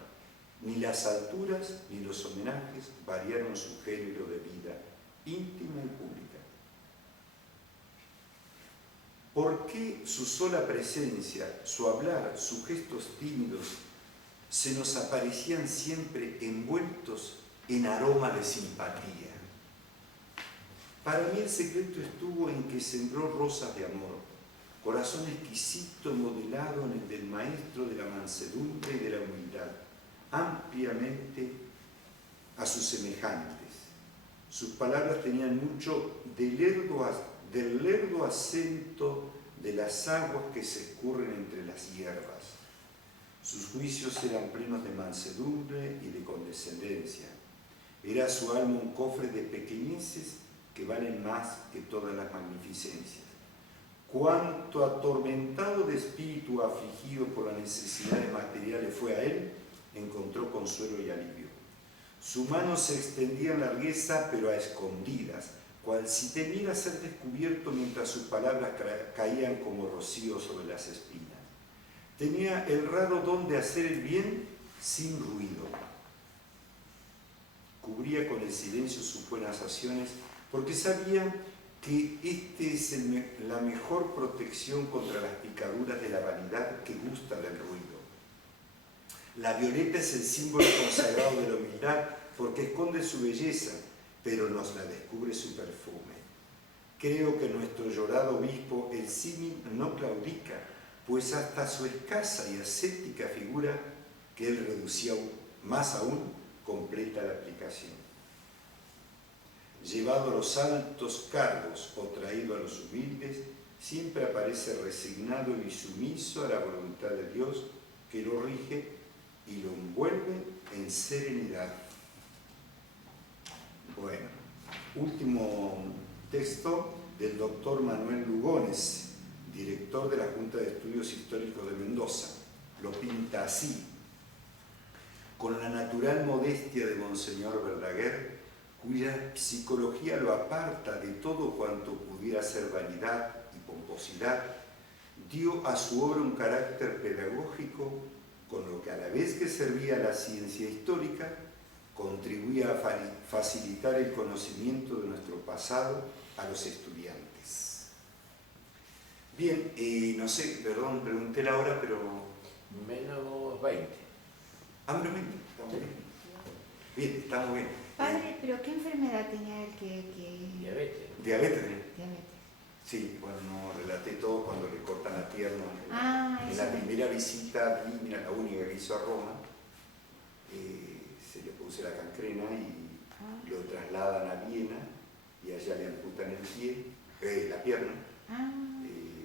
Ni las alturas ni los homenajes variaron su género de vida íntima y pública. ¿Por qué su sola presencia, su hablar, sus gestos tímidos se nos aparecían siempre envueltos en aroma de simpatía? Para mí el secreto estuvo en que sembró rosas de amor, corazón exquisito modelado en el del maestro de la mansedumbre y de la humildad, ampliamente a sus semejantes. Sus palabras tenían mucho del lerdo acento de las aguas que se escurren entre las hierbas. Sus juicios eran plenos de mansedumbre y de condescendencia. Era su alma un cofre de pequeñeces que valen más que todas las magnificencias. Cuanto atormentado de espíritu, afligido por las necesidades materiales fue a él, encontró consuelo y alivio. Su mano se extendía en largueza, pero a escondidas, cual si temiera ser descubierto mientras sus palabras caían como rocío sobre las espinas. Tenía el raro don de hacer el bien sin ruido. Cubría con el silencio sus buenas acciones, porque sabía que este es la mejor protección contra las picaduras de la vanidad que gusta del ruido. La violeta es el símbolo consagrado de la humildad porque esconde su belleza, pero nos la descubre su perfume. Creo que nuestro llorado obispo el símil no claudica, pues hasta su escasa y ascética figura, que él reducía más aún, completa la aplicación. Llevado a los altos cargos o traído a los humildes, siempre aparece resignado y sumiso a la voluntad de Dios que lo rige y lo envuelve en serenidad. Bueno, último texto del doctor Manuel Lugones, director de la Junta de Estudios Históricos de Mendoza. Lo pinta así: con la natural modestia de Monseñor Verdaguer, cuya psicología lo aparta de todo cuanto pudiera ser vanidad y pomposidad, dio a su obra un carácter pedagógico, con lo que a la vez que servía a la ciencia histórica, contribuía a facilitar el conocimiento de nuestro pasado a los estudiantes. Bien, no sé, perdón, pregunté la hora, pero... Menos 20. ¿Menos 20? Estamos bien. Bien, estamos bien. Padre, ¿pero qué enfermedad tenía él que...? Diabetes. ¿Diabetes? Diabetes. Sí, bueno, no relaté todo cuando le cortan la pierna. En eso. la primera visita, mira, la única que hizo a Roma, se le puso la cancrena y lo trasladan a Viena y allá le amputan el pie, la pierna.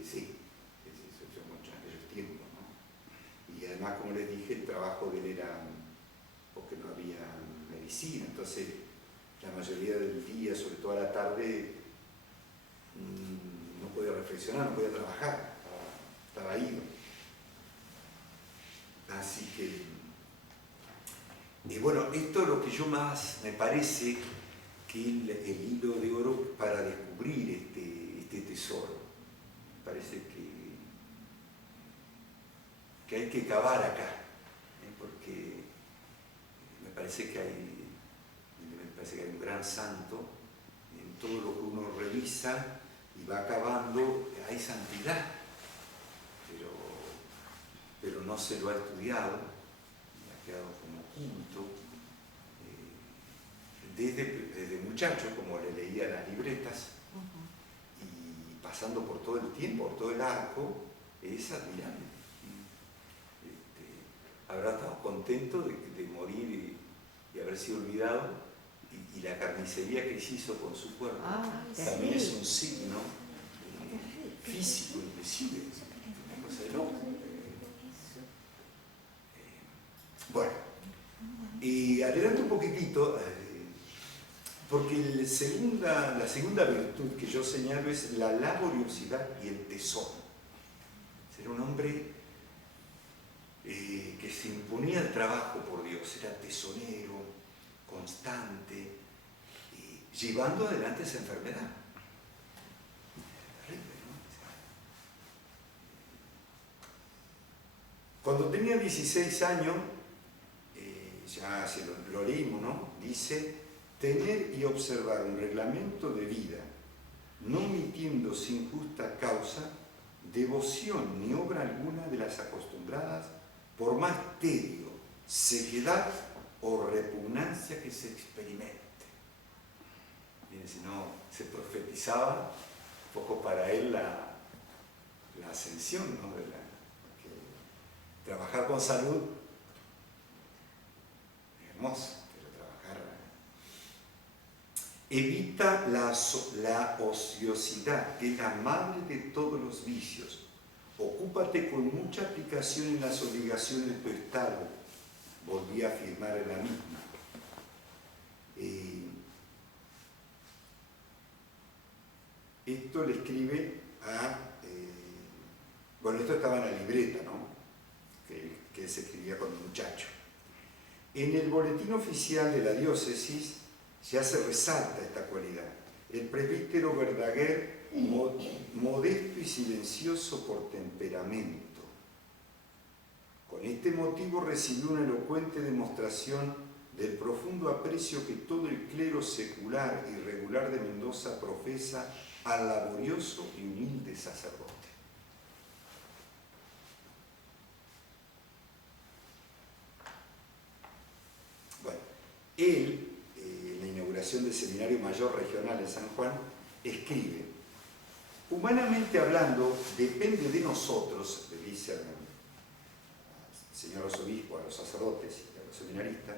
Sí, eso son muchos aquellos tiempos, ¿no? Y además, como les dije, el trabajo de él era porque no había medicina, entonces la mayoría del día, sobre todo a la tarde, no podía reflexionar, no podía trabajar, estaba ido. Así que, y bueno, esto es lo que yo más me parece que el hilo de oro para descubrir este tesoro. Me parece que hay que cavar acá, porque me parece que hay un gran santo en todo lo que uno revisa y va acabando, hay santidad, pero no se lo ha estudiado, ha quedado como oculto, desde muchacho, como le leía las libretas, y pasando por todo el tiempo, por todo el arco, es admirable. Habrá estado contento de morir y haber sido olvidado, y la carnicería que se hizo con su cuerpo también es un signo físico invisible, una cosa de loco. Bueno, y adelanto un poquitito, porque la segunda virtud que yo señalo es la laboriosidad y el tesón. Ser un hombre que se imponía el trabajo por Dios, era tesonero, constante, llevando adelante esa enfermedad. Terrible, ¿no? Cuando tenía 16 años, ya se lo leímos, ¿no? Dice: tener y observar un reglamento de vida, no omitiendo sin justa causa devoción ni obra alguna de las acostumbradas, por más tedio, sequedad o repugnancia que se experimente. Fíjense, no, se profetizaba un poco para él la ascensión, ¿no? Trabajar con salud es hermoso, pero trabajar... Evita la ociosidad, que es la madre de todos los vicios. Ocúpate con mucha aplicación en las obligaciones de tu estado. Volví a afirmar en la misma. Esto le escribe a... bueno, esto estaba en la libreta, ¿no? Que se escribía con un muchacho. En el boletín oficial de la diócesis ya se resalta esta cualidad. El presbítero Verdaguer, modesto y silencioso por temperamento. Con este motivo recibió una elocuente demostración del profundo aprecio que todo el clero secular y regular de Mendoza profesa al laborioso y humilde sacerdote. Bueno, él, en la inauguración del Seminario Mayor Regional en San Juan, escribe: humanamente hablando, depende de nosotros, le dice al señor arzobispo, a los sacerdotes y a los seminaristas,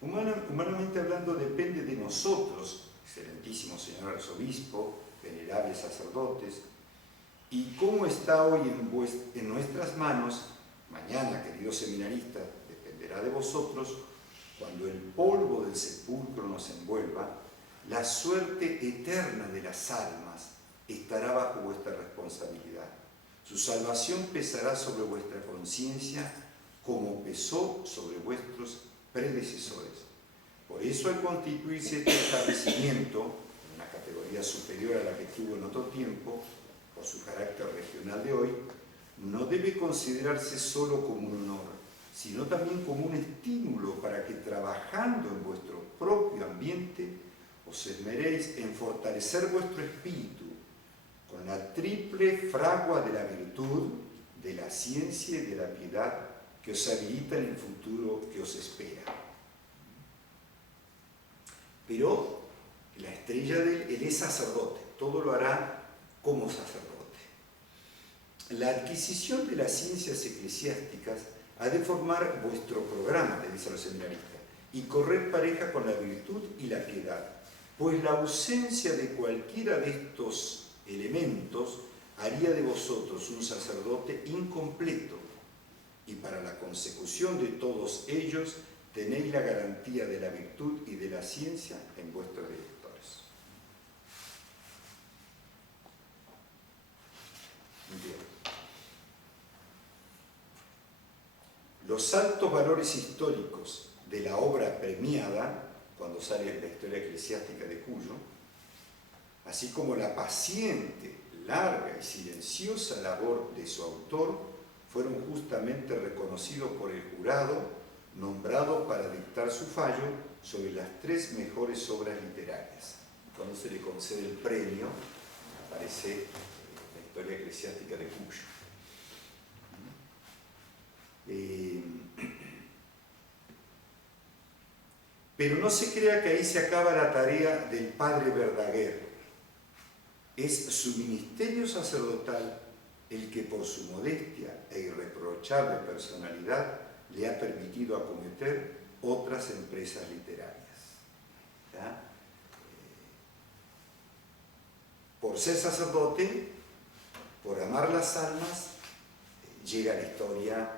humanamente hablando depende de nosotros, excelentísimo señor arzobispo, venerables sacerdotes, y cómo está hoy en nuestras manos, mañana, queridos seminaristas, dependerá de vosotros, cuando el polvo del sepulcro nos envuelva, la suerte eterna de las almas estará bajo vuestra responsabilidad. Su salvación pesará sobre vuestra conciencia como pesó sobre vuestros predecesores. Por eso, al constituirse este establecimiento, una categoría superior a la que tuvo en otro tiempo, por su carácter regional de hoy, no debe considerarse solo como un honor, sino también como un estímulo para que, trabajando en vuestro propio ambiente, os esmeréis en fortalecer vuestro espíritu con la triple fragua de la virtud, de la ciencia y de la piedad que os habilita en el futuro que os espera. Pero la estrella de él es sacerdote, todo lo hará como sacerdote. La adquisición de las ciencias eclesiásticas ha de formar vuestro programa, le dice a los seminaristas, y correr pareja con la virtud y la piedad, pues la ausencia de cualquiera de estos elementos haría de vosotros un sacerdote incompleto, y para la consecución de todos ellos tenéis la garantía de la virtud y de la ciencia en vuestros directores. Bien. Los altos valores históricos de la obra premiada, cuando sale en la historia eclesiástica de Cuyo, así como la paciente, larga y silenciosa labor de su autor, fueron justamente reconocidos por el jurado, nombrado para dictar su fallo sobre las 3 mejores obras literarias. Cuando se le concede el premio, aparece la historia eclesiástica de Cuyo. Pero no se crea que ahí se acaba la tarea del padre Verdaguer. Es su ministerio sacerdotal el que por su modestia e irreprochable personalidad le ha permitido acometer otras empresas literarias. ¿Ya? Por ser sacerdote, por amar las almas, llega la historia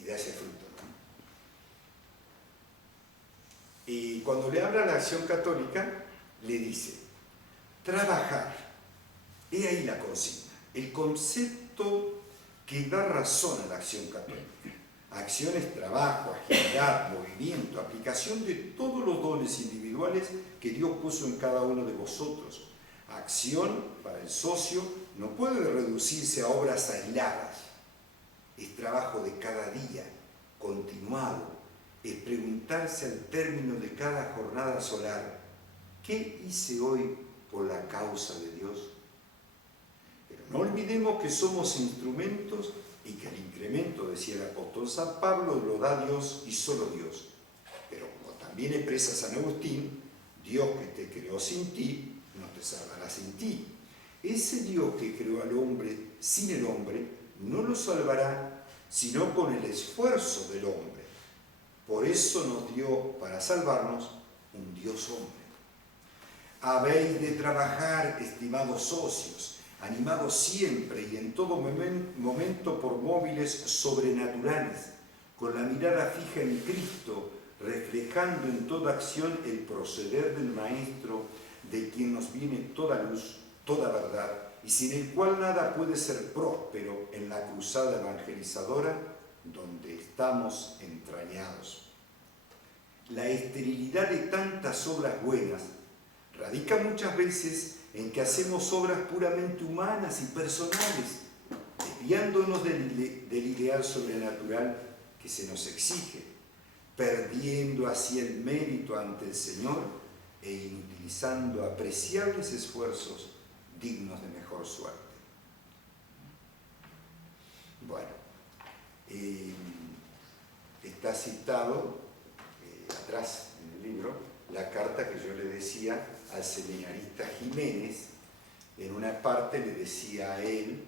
y da ese fruto, ¿no? Y cuando le habla a la Acción Católica, le dice, trabajar, he ahí la consigna, el concepto que da razón a la Acción Católica. Acción es trabajo, agilidad, movimiento, aplicación de todos los dones individuales que Dios puso en cada uno de vosotros. Acción, para el socio, no puede reducirse a obras aisladas. Es trabajo de cada día, continuado. Es preguntarse al término de cada jornada solar, ¿qué hice hoy por la causa de Dios? Pero no olvidemos que somos instrumentos y que el incremento, decía el apóstol San Pablo, lo da Dios y solo Dios. Pero como también expresa San Agustín, Dios que te creó sin ti, no te salvará sin ti. Ese Dios que creó al hombre sin el hombre, no lo salvará, sino con el esfuerzo del hombre. Por eso nos dio, para salvarnos, un Dios hombre. Habéis de trabajar, estimados socios, animados siempre y en todo momento por móviles sobrenaturales, con la mirada fija en Cristo, reflejando en toda acción el proceder del Maestro, de quien nos viene toda luz, toda verdad, y sin el cual nada puede ser próspero en la cruzada evangelizadora donde estamos entrañados. La esterilidad de tantas obras buenas radica muchas veces en que hacemos obras puramente humanas y personales, desviándonos del ideal sobrenatural que se nos exige, perdiendo así el mérito ante el Señor e inutilizando apreciables esfuerzos dignos de mejor suerte. Bueno, está citado atrás en el libro la carta que yo le decía al seminarista Jiménez. En una parte le decía a él,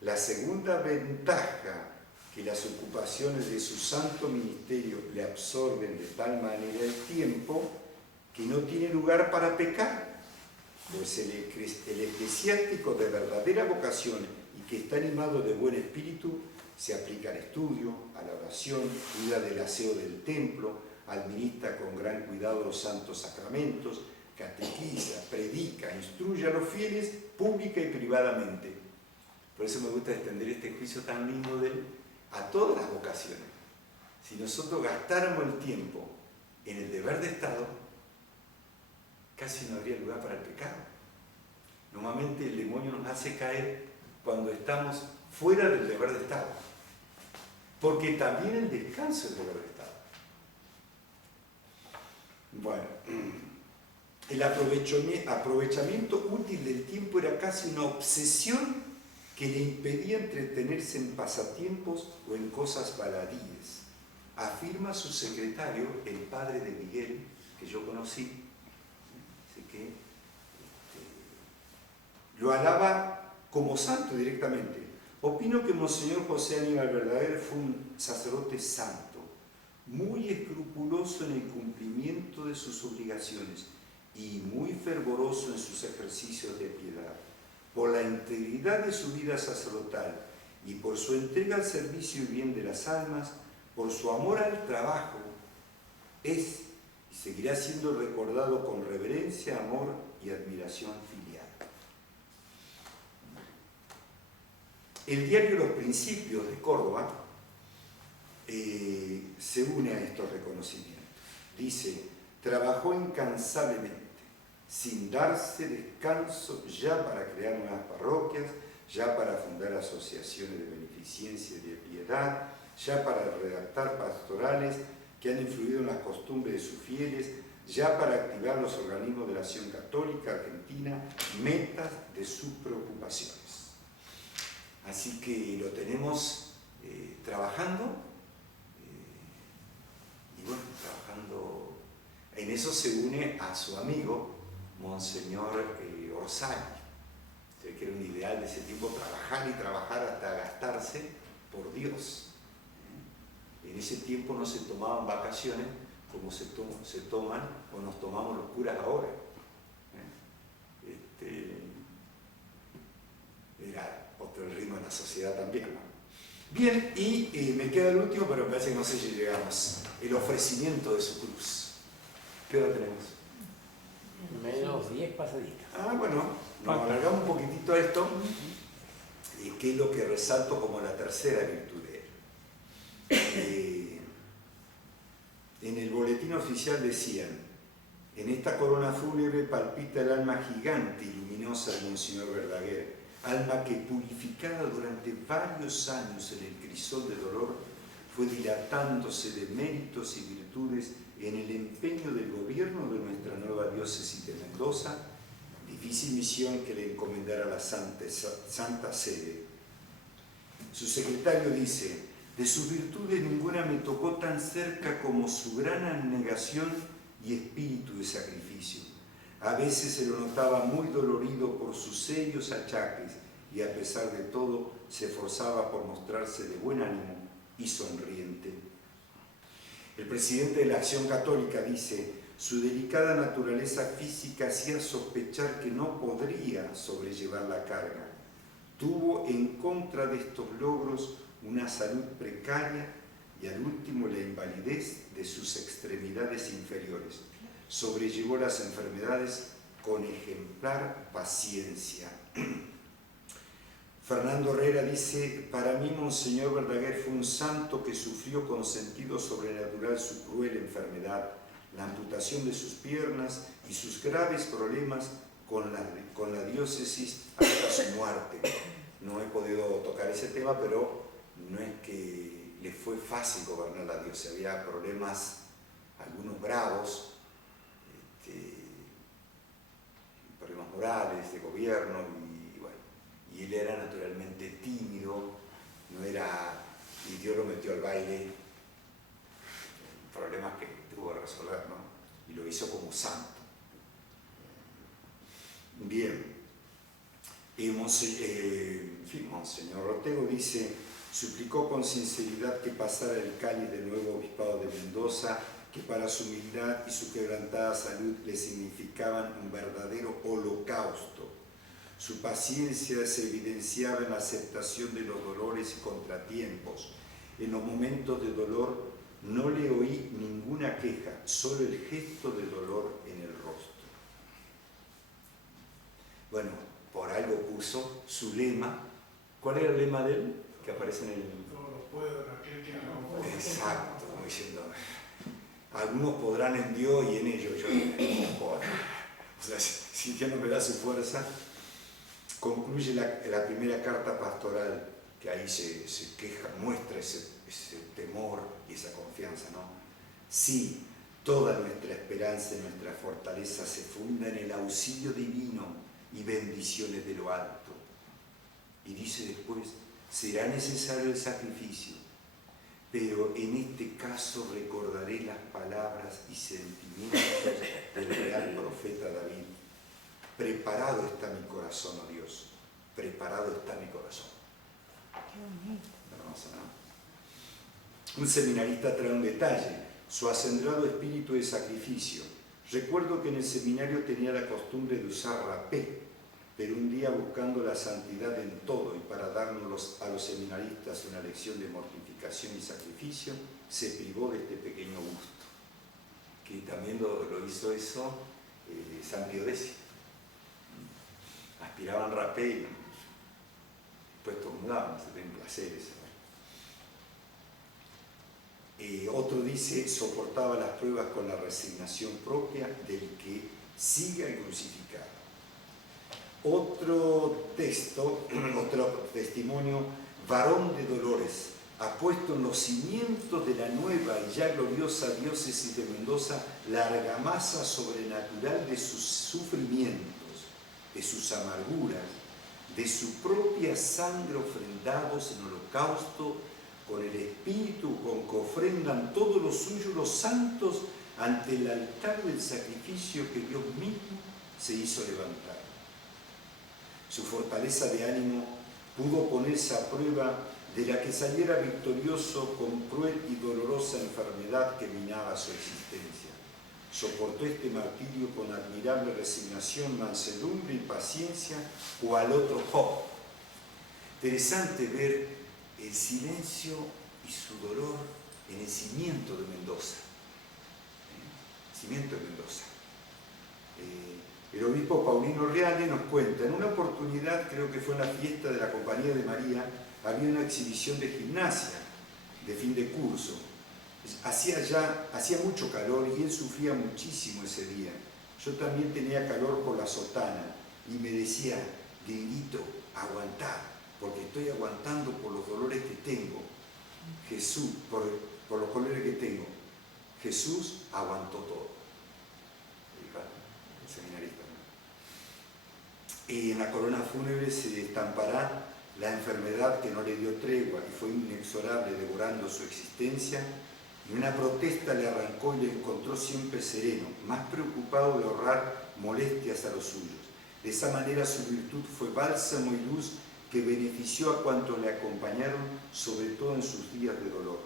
la segunda ventaja que las ocupaciones de su santo ministerio le absorben de tal manera el tiempo que no tiene lugar para pecar, pues el eclesiástico de verdadera vocación y que está animado de buen espíritu se aplica al estudio, a la oración, cuida del aseo del templo, administra con gran cuidado los santos sacramentos, catequiza, predica, instruye a los fieles pública y privadamente. Por eso me gusta extender este juicio tan lindo de él a todas las vocaciones. Si nosotros gastáramos el tiempo en el deber de Estado, casi no habría lugar para el pecado. Normalmente el demonio nos hace caer cuando estamos fuera del deber de Estado, porque también el descanso es deber de Estado. Bueno, el aprovechamiento útil del tiempo era casi una obsesión que le impedía entretenerse en pasatiempos o en cosas baladíes. Afirma su secretario, el padre de Miguel, que yo conocí, así que lo alaba como santo directamente. Opino que Monseñor José Aníbal Verdaguer fue un sacerdote santo, muy escrupuloso en el cumplimiento de sus obligaciones y muy fervoroso en sus ejercicios de piedad. Por la integridad de su vida sacerdotal y por su entrega al servicio y bien de las almas, por su amor al trabajo, es y seguirá siendo recordado con reverencia, amor y admiración filial. El diario Los Principios de Córdoba se une a estos reconocimientos. Dice, trabajó incansablemente, sin darse descanso, ya para crear nuevas parroquias, ya para fundar asociaciones de beneficencia y de piedad, ya para redactar pastorales que han influido en las costumbres de sus fieles, ya para activar los organismos de la Acción Católica Argentina, metas de sus preocupaciones. Así que lo tenemos trabajando, y bueno, trabajando, en eso se une a su amigo, Monseñor Orsani, Se ve que era un ideal de ese tiempo, trabajar y trabajar hasta gastarse por Dios. En ese tiempo no se tomaban vacaciones como se toman o nos tomamos los curas ahora. Era otro el ritmo de la sociedad también, ¿no? Bien, y me queda el último, pero me parece que no sé si llegamos. El ofrecimiento de su cruz. ¿Qué hora tenemos? Menos 10 pasaditas. Bueno, nos alargamos un poquitito a esto, que es lo que resalto como la tercera virtud de él. En el boletín oficial decían: en esta corona fúnebre palpita el alma gigante y luminosa de Monseñor Verdaguer, alma que, purificada durante varios años en el crisol de dolor, fue dilatándose de méritos y virtudes en el empeño del gobierno de nuestra nueva diócesis de Mendoza, difícil misión que le encomendara la Santa Sede. Su secretario dice: de sus virtudes ninguna me tocó tan cerca como su gran abnegación y espíritu de sacrificio. A veces se lo notaba muy dolorido por sus serios achaques y a pesar de todo se esforzaba por mostrarse de buen ánimo y sonriente. El presidente de la Acción Católica dice: su delicada naturaleza física hacía sospechar que no podría sobrellevar la carga. Tuvo en contra de estos logros una salud precaria y al último la invalidez de sus extremidades inferiores. Sobrellevó las enfermedades con ejemplar paciencia. Fernando Herrera dice: para mí Monseñor Verdaguer fue un santo que sufrió con sentido sobrenatural su cruel enfermedad, la amputación de sus piernas y sus graves problemas con la diócesis hasta su muerte. No he podido tocar ese tema, pero no es que le fue fácil gobernar la diócesis, había problemas, algunos bravos, problemas morales, de gobierno, y él era naturalmente tímido, y Dios lo metió al baile, problemas que tuvo que resolver, ¿no? Y lo hizo como santo. Bien. Monseñor Ortego dice: suplicó con sinceridad que pasara el cáliz del nuevo obispado de Mendoza, que para su humildad y su quebrantada salud le significaban un verdadero holocausto. Su paciencia se evidenciaba en la aceptación de los dolores y contratiempos. En los momentos de dolor no le oí ninguna queja, solo el gesto de dolor en el rostro. Bueno, por algo puso su lema. ¿Cuál era el lema de él? Que aparece en el... Todo lo puedo en aquel que no puedo. Exacto, como diciendo, algunos podrán en Dios y en ellos yo no puedo. O sea, si Dios no me da su fuerza. Concluye la primera carta pastoral, que ahí se queja, muestra ese temor y esa confianza, ¿no? Sí, toda nuestra esperanza y nuestra fortaleza se funda en el auxilio divino y bendiciones de lo alto. Y dice después: será necesario el sacrificio, pero en este caso recordaré las palabras y sentimientos del real profeta David. Preparado está mi corazón, oh Dios, preparado está mi corazón. Qué bonito. Hermoso, ¿no? Un seminarista trae un detalle: su acendrado espíritu de sacrificio. Recuerdo que en el seminario tenía la costumbre de usar rapé, pero un día, buscando la santidad en todo y para darnos a los seminaristas una lección de mortificación y sacrificio, se privó de este pequeño gusto. Que también lo hizo eso San Pío X. Aspiraban rapé y después estornudaban, se tenían placeres. Otro dice: soportaba las pruebas con la resignación propia del que siga el crucificado. Otro texto, otro testimonio: varón de dolores, ha puesto en los cimientos de la nueva y ya gloriosa diócesis de Mendoza la argamasa sobrenatural de sus sufrimientos, de sus amarguras, de su propia sangre ofrendados en holocausto, con el espíritu con que ofrendan todo lo suyo los santos ante el altar del sacrificio que Dios mismo se hizo levantar. Su fortaleza de ánimo pudo ponerse a prueba de la que saliera victorioso con cruel y dolorosa enfermedad que minaba su existencia. Soportó este martirio con admirable resignación, mansedumbre y paciencia, cual otro Job. Interesante ver el silencio y su dolor en el cimiento de Mendoza. Cimiento de Mendoza. El obispo Paulino Reale nos cuenta, en una oportunidad, creo que fue en la fiesta de la Compañía de María, había una exhibición de gimnasia de fin de curso. Hacía mucho calor y él sufría muchísimo ese día. Yo también tenía calor por la sotana y me decía, Dieguito, aguantá, porque estoy aguantando por los dolores que tengo. Jesús, por los dolores que tengo. Jesús aguantó todo. El seminarista. Y en la corona fúnebre se estampará la enfermedad que no le dio tregua y fue inexorable devorando su existencia, y una protesta le arrancó y le encontró siempre sereno, más preocupado de ahorrar molestias a los suyos. De esa manera su virtud fue bálsamo y luz que benefició a cuantos le acompañaron, sobre todo en sus días de dolor.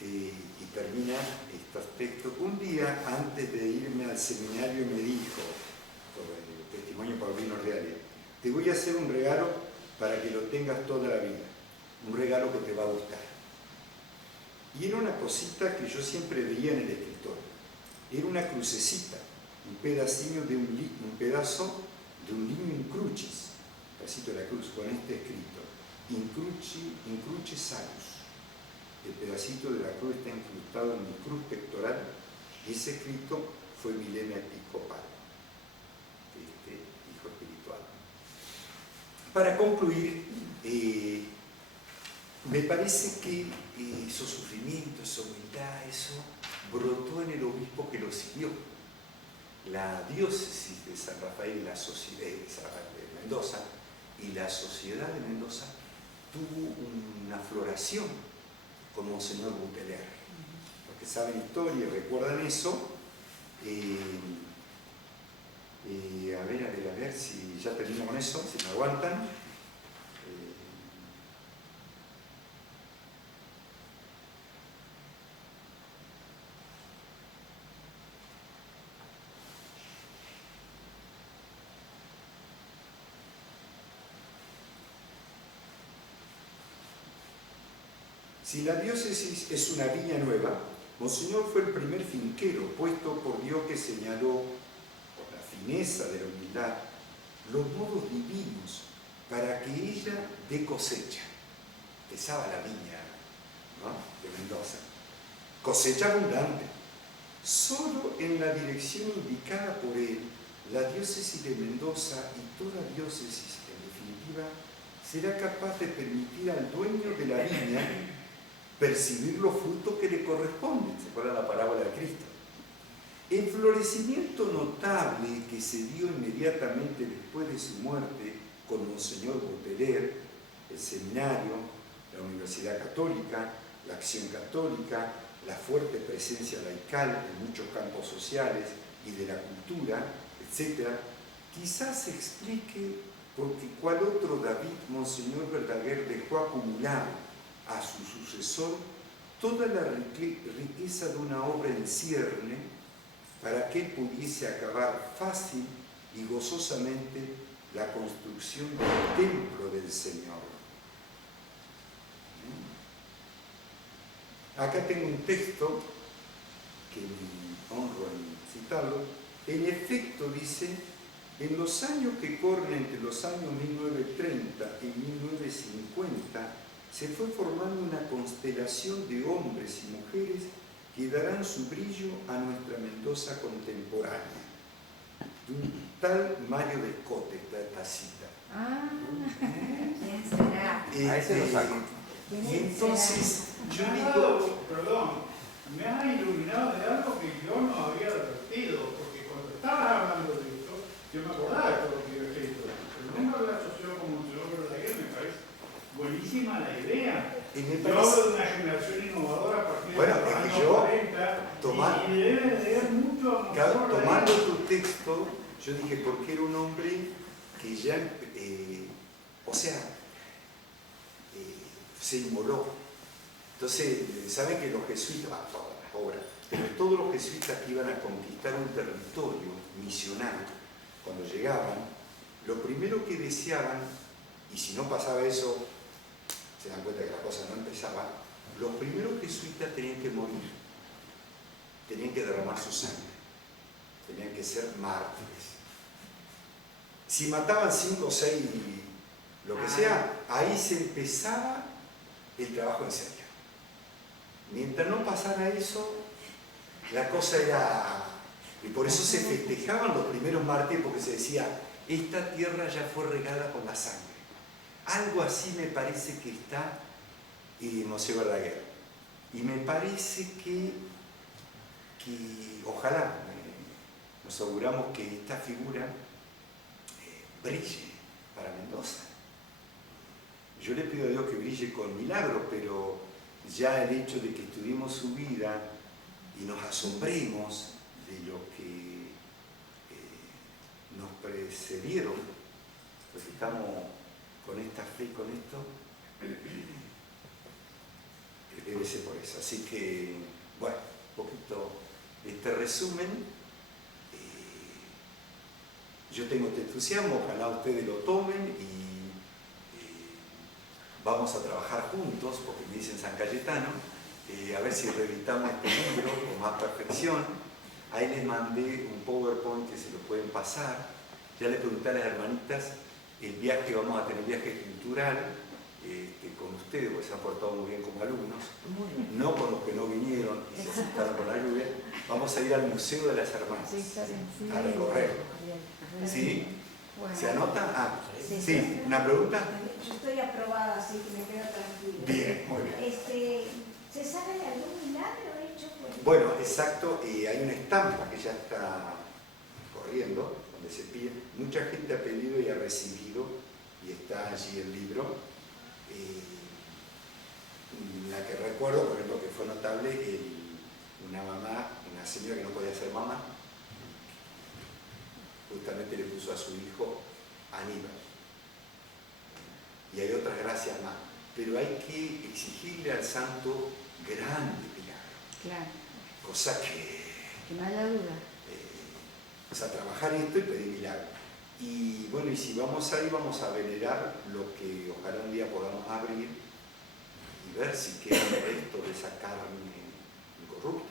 Y termina estos textos. Un día antes de irme al seminario me dijo, testimonio Paulino Reale, te voy a hacer un regalo para que lo tengas toda la vida, un regalo que te va a gustar. Y era una cosita que yo siempre veía en el escritorio, era una crucecita, un pedazo de un lignum crucis, pedacito de la cruz, con este escrito, in cruce salus. El pedacito de la cruz está incrustado en mi cruz pectoral, y ese escrito fue mi lema episcopal. Hijo espiritual. Para concluir, me parece que esos sufrimientos, esa humildad, eso brotó en el obispo que lo siguió. La diócesis de San Rafael, de Mendoza, y la sociedad de Mendoza tuvo una floración con Monseñor Buteler. Los que saben historia y recuerdan eso, a ver si ya termino con eso, si me aguantan. Si la diócesis es una viña nueva, Monseñor fue el primer finquero puesto por Dios que señaló, por la fineza de la humildad, los modos divinos para que ella dé cosecha. Pesaba la viña, ¿no?, de Mendoza. Cosecha abundante. Solo en la dirección indicada por él, la diócesis de Mendoza y toda diócesis, en definitiva, será capaz de permitir al dueño de la viña percibir los frutos que le corresponden. ¿Se acuerdan la parábola de Cristo? El florecimiento notable que se dio inmediatamente después de su muerte con Monseñor Buteler, el seminario, la Universidad Católica, la Acción Católica, la fuerte presencia laical en muchos campos sociales y de la cultura, etc., quizás se explique porque cual otro David, Monseñor Verdaguer dejó acumulado a su sucesor toda la riqueza de una obra en cierne para que él pudiese acabar fácil y gozosamente la construcción del templo del Señor. Acá tengo un texto que me honro en citarlo. En efecto, dice, en los años que corren entre los años 1930 y 1950, se fue formando una constelación de hombres y mujeres que darán su brillo a nuestra Mendoza contemporánea. De un tal Mario Descote, esta cita. ¿Quién será? A ese lo saco. Y entonces, yo Me has digo, dado, perdón, me has iluminado de algo que yo no había advertido, porque cuando estabas hablando de esto, yo me acordaba de todo lo que yo he escrito, pero nunca lo asociado como un señor Verdaguer, me parece buenísima la idea. y me Yo hablo parece, de una generación innovadora a partir bueno, de los es que años yo, 40 y debe de ver mucho a tomando tu texto, esto, yo dije, porque era un hombre que ya, se inmoló. Entonces, saben que los jesuitas, todas las obras, pero todos los jesuitas que iban a conquistar un territorio misional, cuando llegaban, lo primero que deseaban, y si no pasaba eso, se dan cuenta que la cosa no empezaba, los primeros jesuitas tenían que morir, tenían que derramar su sangre, tenían que ser mártires. Si mataban 5 o 6, lo que sea, ahí se empezaba el trabajo en serio. Mientras no pasara eso, la cosa era... Y por eso se festejaban los primeros mártires, porque se decía, esta tierra ya fue regada con la sangre. Algo así me parece que está Moshe Verdaguer. Y me parece que ojalá nos auguramos que esta figura brille para Mendoza. Yo le pido a Dios que brille con milagros, pero ya el hecho de que estudiemos su vida y nos asombremos de lo que nos precedieron, pues estamos con esta fe y con esto, debe ser por eso. Así que, bueno, un poquito este resumen. Yo tengo este entusiasmo, ojalá ustedes lo tomen y vamos a trabajar juntos, porque me dicen San Cayetano, a ver si reeditamos este libro con más perfección. Ahí les mandé un PowerPoint que se lo pueden pasar. Ya le pregunté a las hermanitas el viaje, vamos a tener viaje cultural con ustedes, porque se han portado muy bien como alumnos, no con los que no vinieron y se asustaron con la lluvia. Vamos a ir al Museo de las Hermanas a recorrerlo. ¿Sí? Bueno. ¿Se anota? Ah, Sí. sí. ¿Una pregunta? Yo estoy aprobada, así que me quedo tranquila. Bien, muy bien. ¿Se sabe de algún milagro hecho por el... Bueno, exacto, hay una estampa que ya está corriendo, donde se pide, mucha gente ha pedido y ha recibido, y está allí el libro. La que recuerdo, por ejemplo, que fue notable, una mamá, una señora que no podía ser mamá, justamente le puso a su hijo Aníbal. Y hay otras gracias más. Pero hay que exigirle al santo grandes milagros. Claro. Cosa que no haya duda. O sea, trabajar esto y pedir milagros. Y bueno, y si vamos ahí, vamos a venerar lo que ojalá un día podamos abrir y ver si queda el resto de esa carne incorrupta.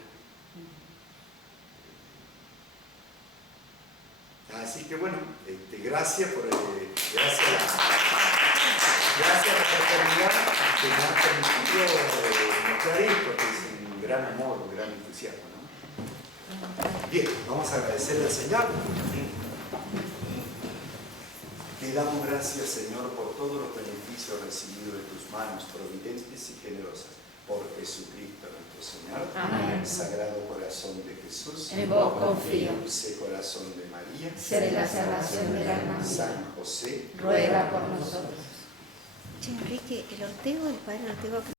Así que bueno, gracias por gracias a la fraternidad que me ha permitido mostrar esto, que es un gran amor, un gran entusiasmo, ¿no? Bien, vamos a agradecerle al Señor. Te damos gracias, Señor, por todos los beneficios recibidos de tus manos providentes y generosas. Por Jesucristo nuestro Señor. Amén. Sagrado corazón de Jesús. En vos confío. Dulce corazón de María. Seré la salvación del alma mía. San José. Ruega por nosotros. Che, Enrique, el Ortego, el padre Ortego que